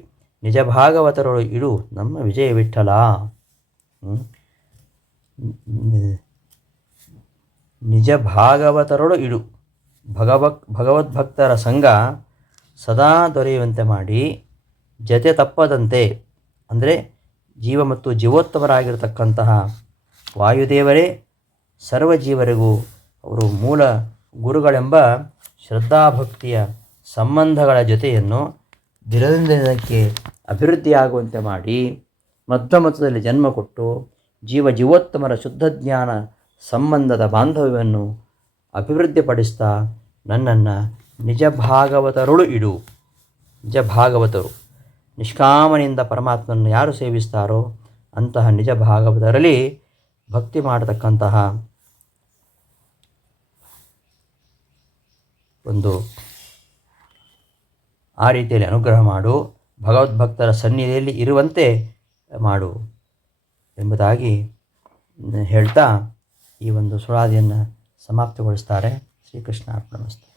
ನಿಜ ಭಾಗವತರೊಳು ಇಡು ನಮ್ಮ ವಿಜಯ ವಿಠ್ಠಲ. ನಿಜ ಭಾಗವತರೊಳು ಇಡು, ಭಗವದ್ಭಕ್ತರ ಸಂಘ ಸದಾ ದೊರೆಯುವಂತೆ ಮಾಡಿ, ಜತೆ ತಪ್ಪದಂತೆ ಅಂದರೆ ಜೀವ ಮತ್ತು ಜೀವೋತ್ತಮರಾಗಿರ್ತಕ್ಕಂತಹ ವಾಯುದೇವರೇ ಸರ್ವಜೀವರಿಗೂ ಅವರು ಮೂಲ ಗುರುಗಳೆಂಬ ಶ್ರದ್ಧಾಭಕ್ತಿಯ ಸಂಬಂಧಗಳ ಜೊತೆಯನ್ನು ದಿನದಿಂದ ದಿನಕ್ಕೆ ಅಭಿವೃದ್ಧಿಯಾಗುವಂತೆ ಮಾಡಿ, ಮಧ್ಯದಲ್ಲಿ ಜನ್ಮ ಕೊಟ್ಟು ಜೀವೋತ್ತಮರ ಶುದ್ಧ ಜ್ಞಾನ ಸಂಬಂಧದ ಬಾಂಧವ್ಯವನ್ನು ಅಭಿವೃದ್ಧಿಪಡಿಸ್ತಾ ನನ್ನನ್ನು ನಿಜ ಭಾಗವತರೊಳು ಇಡು. ನಿಜ ಭಾಗವತರು ನಿಷ್ಕಾಮನೆಯಿಂದ ಪರಮಾತ್ಮನನ್ನು ಯಾರು ಸೇವಿಸ್ತಾರೋ ಅಂತಹ ನಿಜ ಭಾಗವತರಲ್ಲಿ ಭಕ್ತಿ ಮಾಡತಕ್ಕಂತಹ ಒಂದು ಆ ರೀತಿಯಲ್ಲಿ ಅನುಗ್ರಹ ಮಾಡು, ಭಗವದ್ಭಕ್ತರ ಸನ್ನಿಧಿಯಲ್ಲಿ ಇರುವಂತೆ ಮಾಡು ಎಂಬುದಾಗಿ ಹೇಳ್ತಾ ಈ ಒಂದು ಸುಳಾದಿಯನ್ನು ಸಮಾಪ್ತಿಗೊಳಿಸ್ತಾರೆ. ಶ್ರೀಕೃಷ್ಣ ಅರ್ಪಣಮಸ್ತು.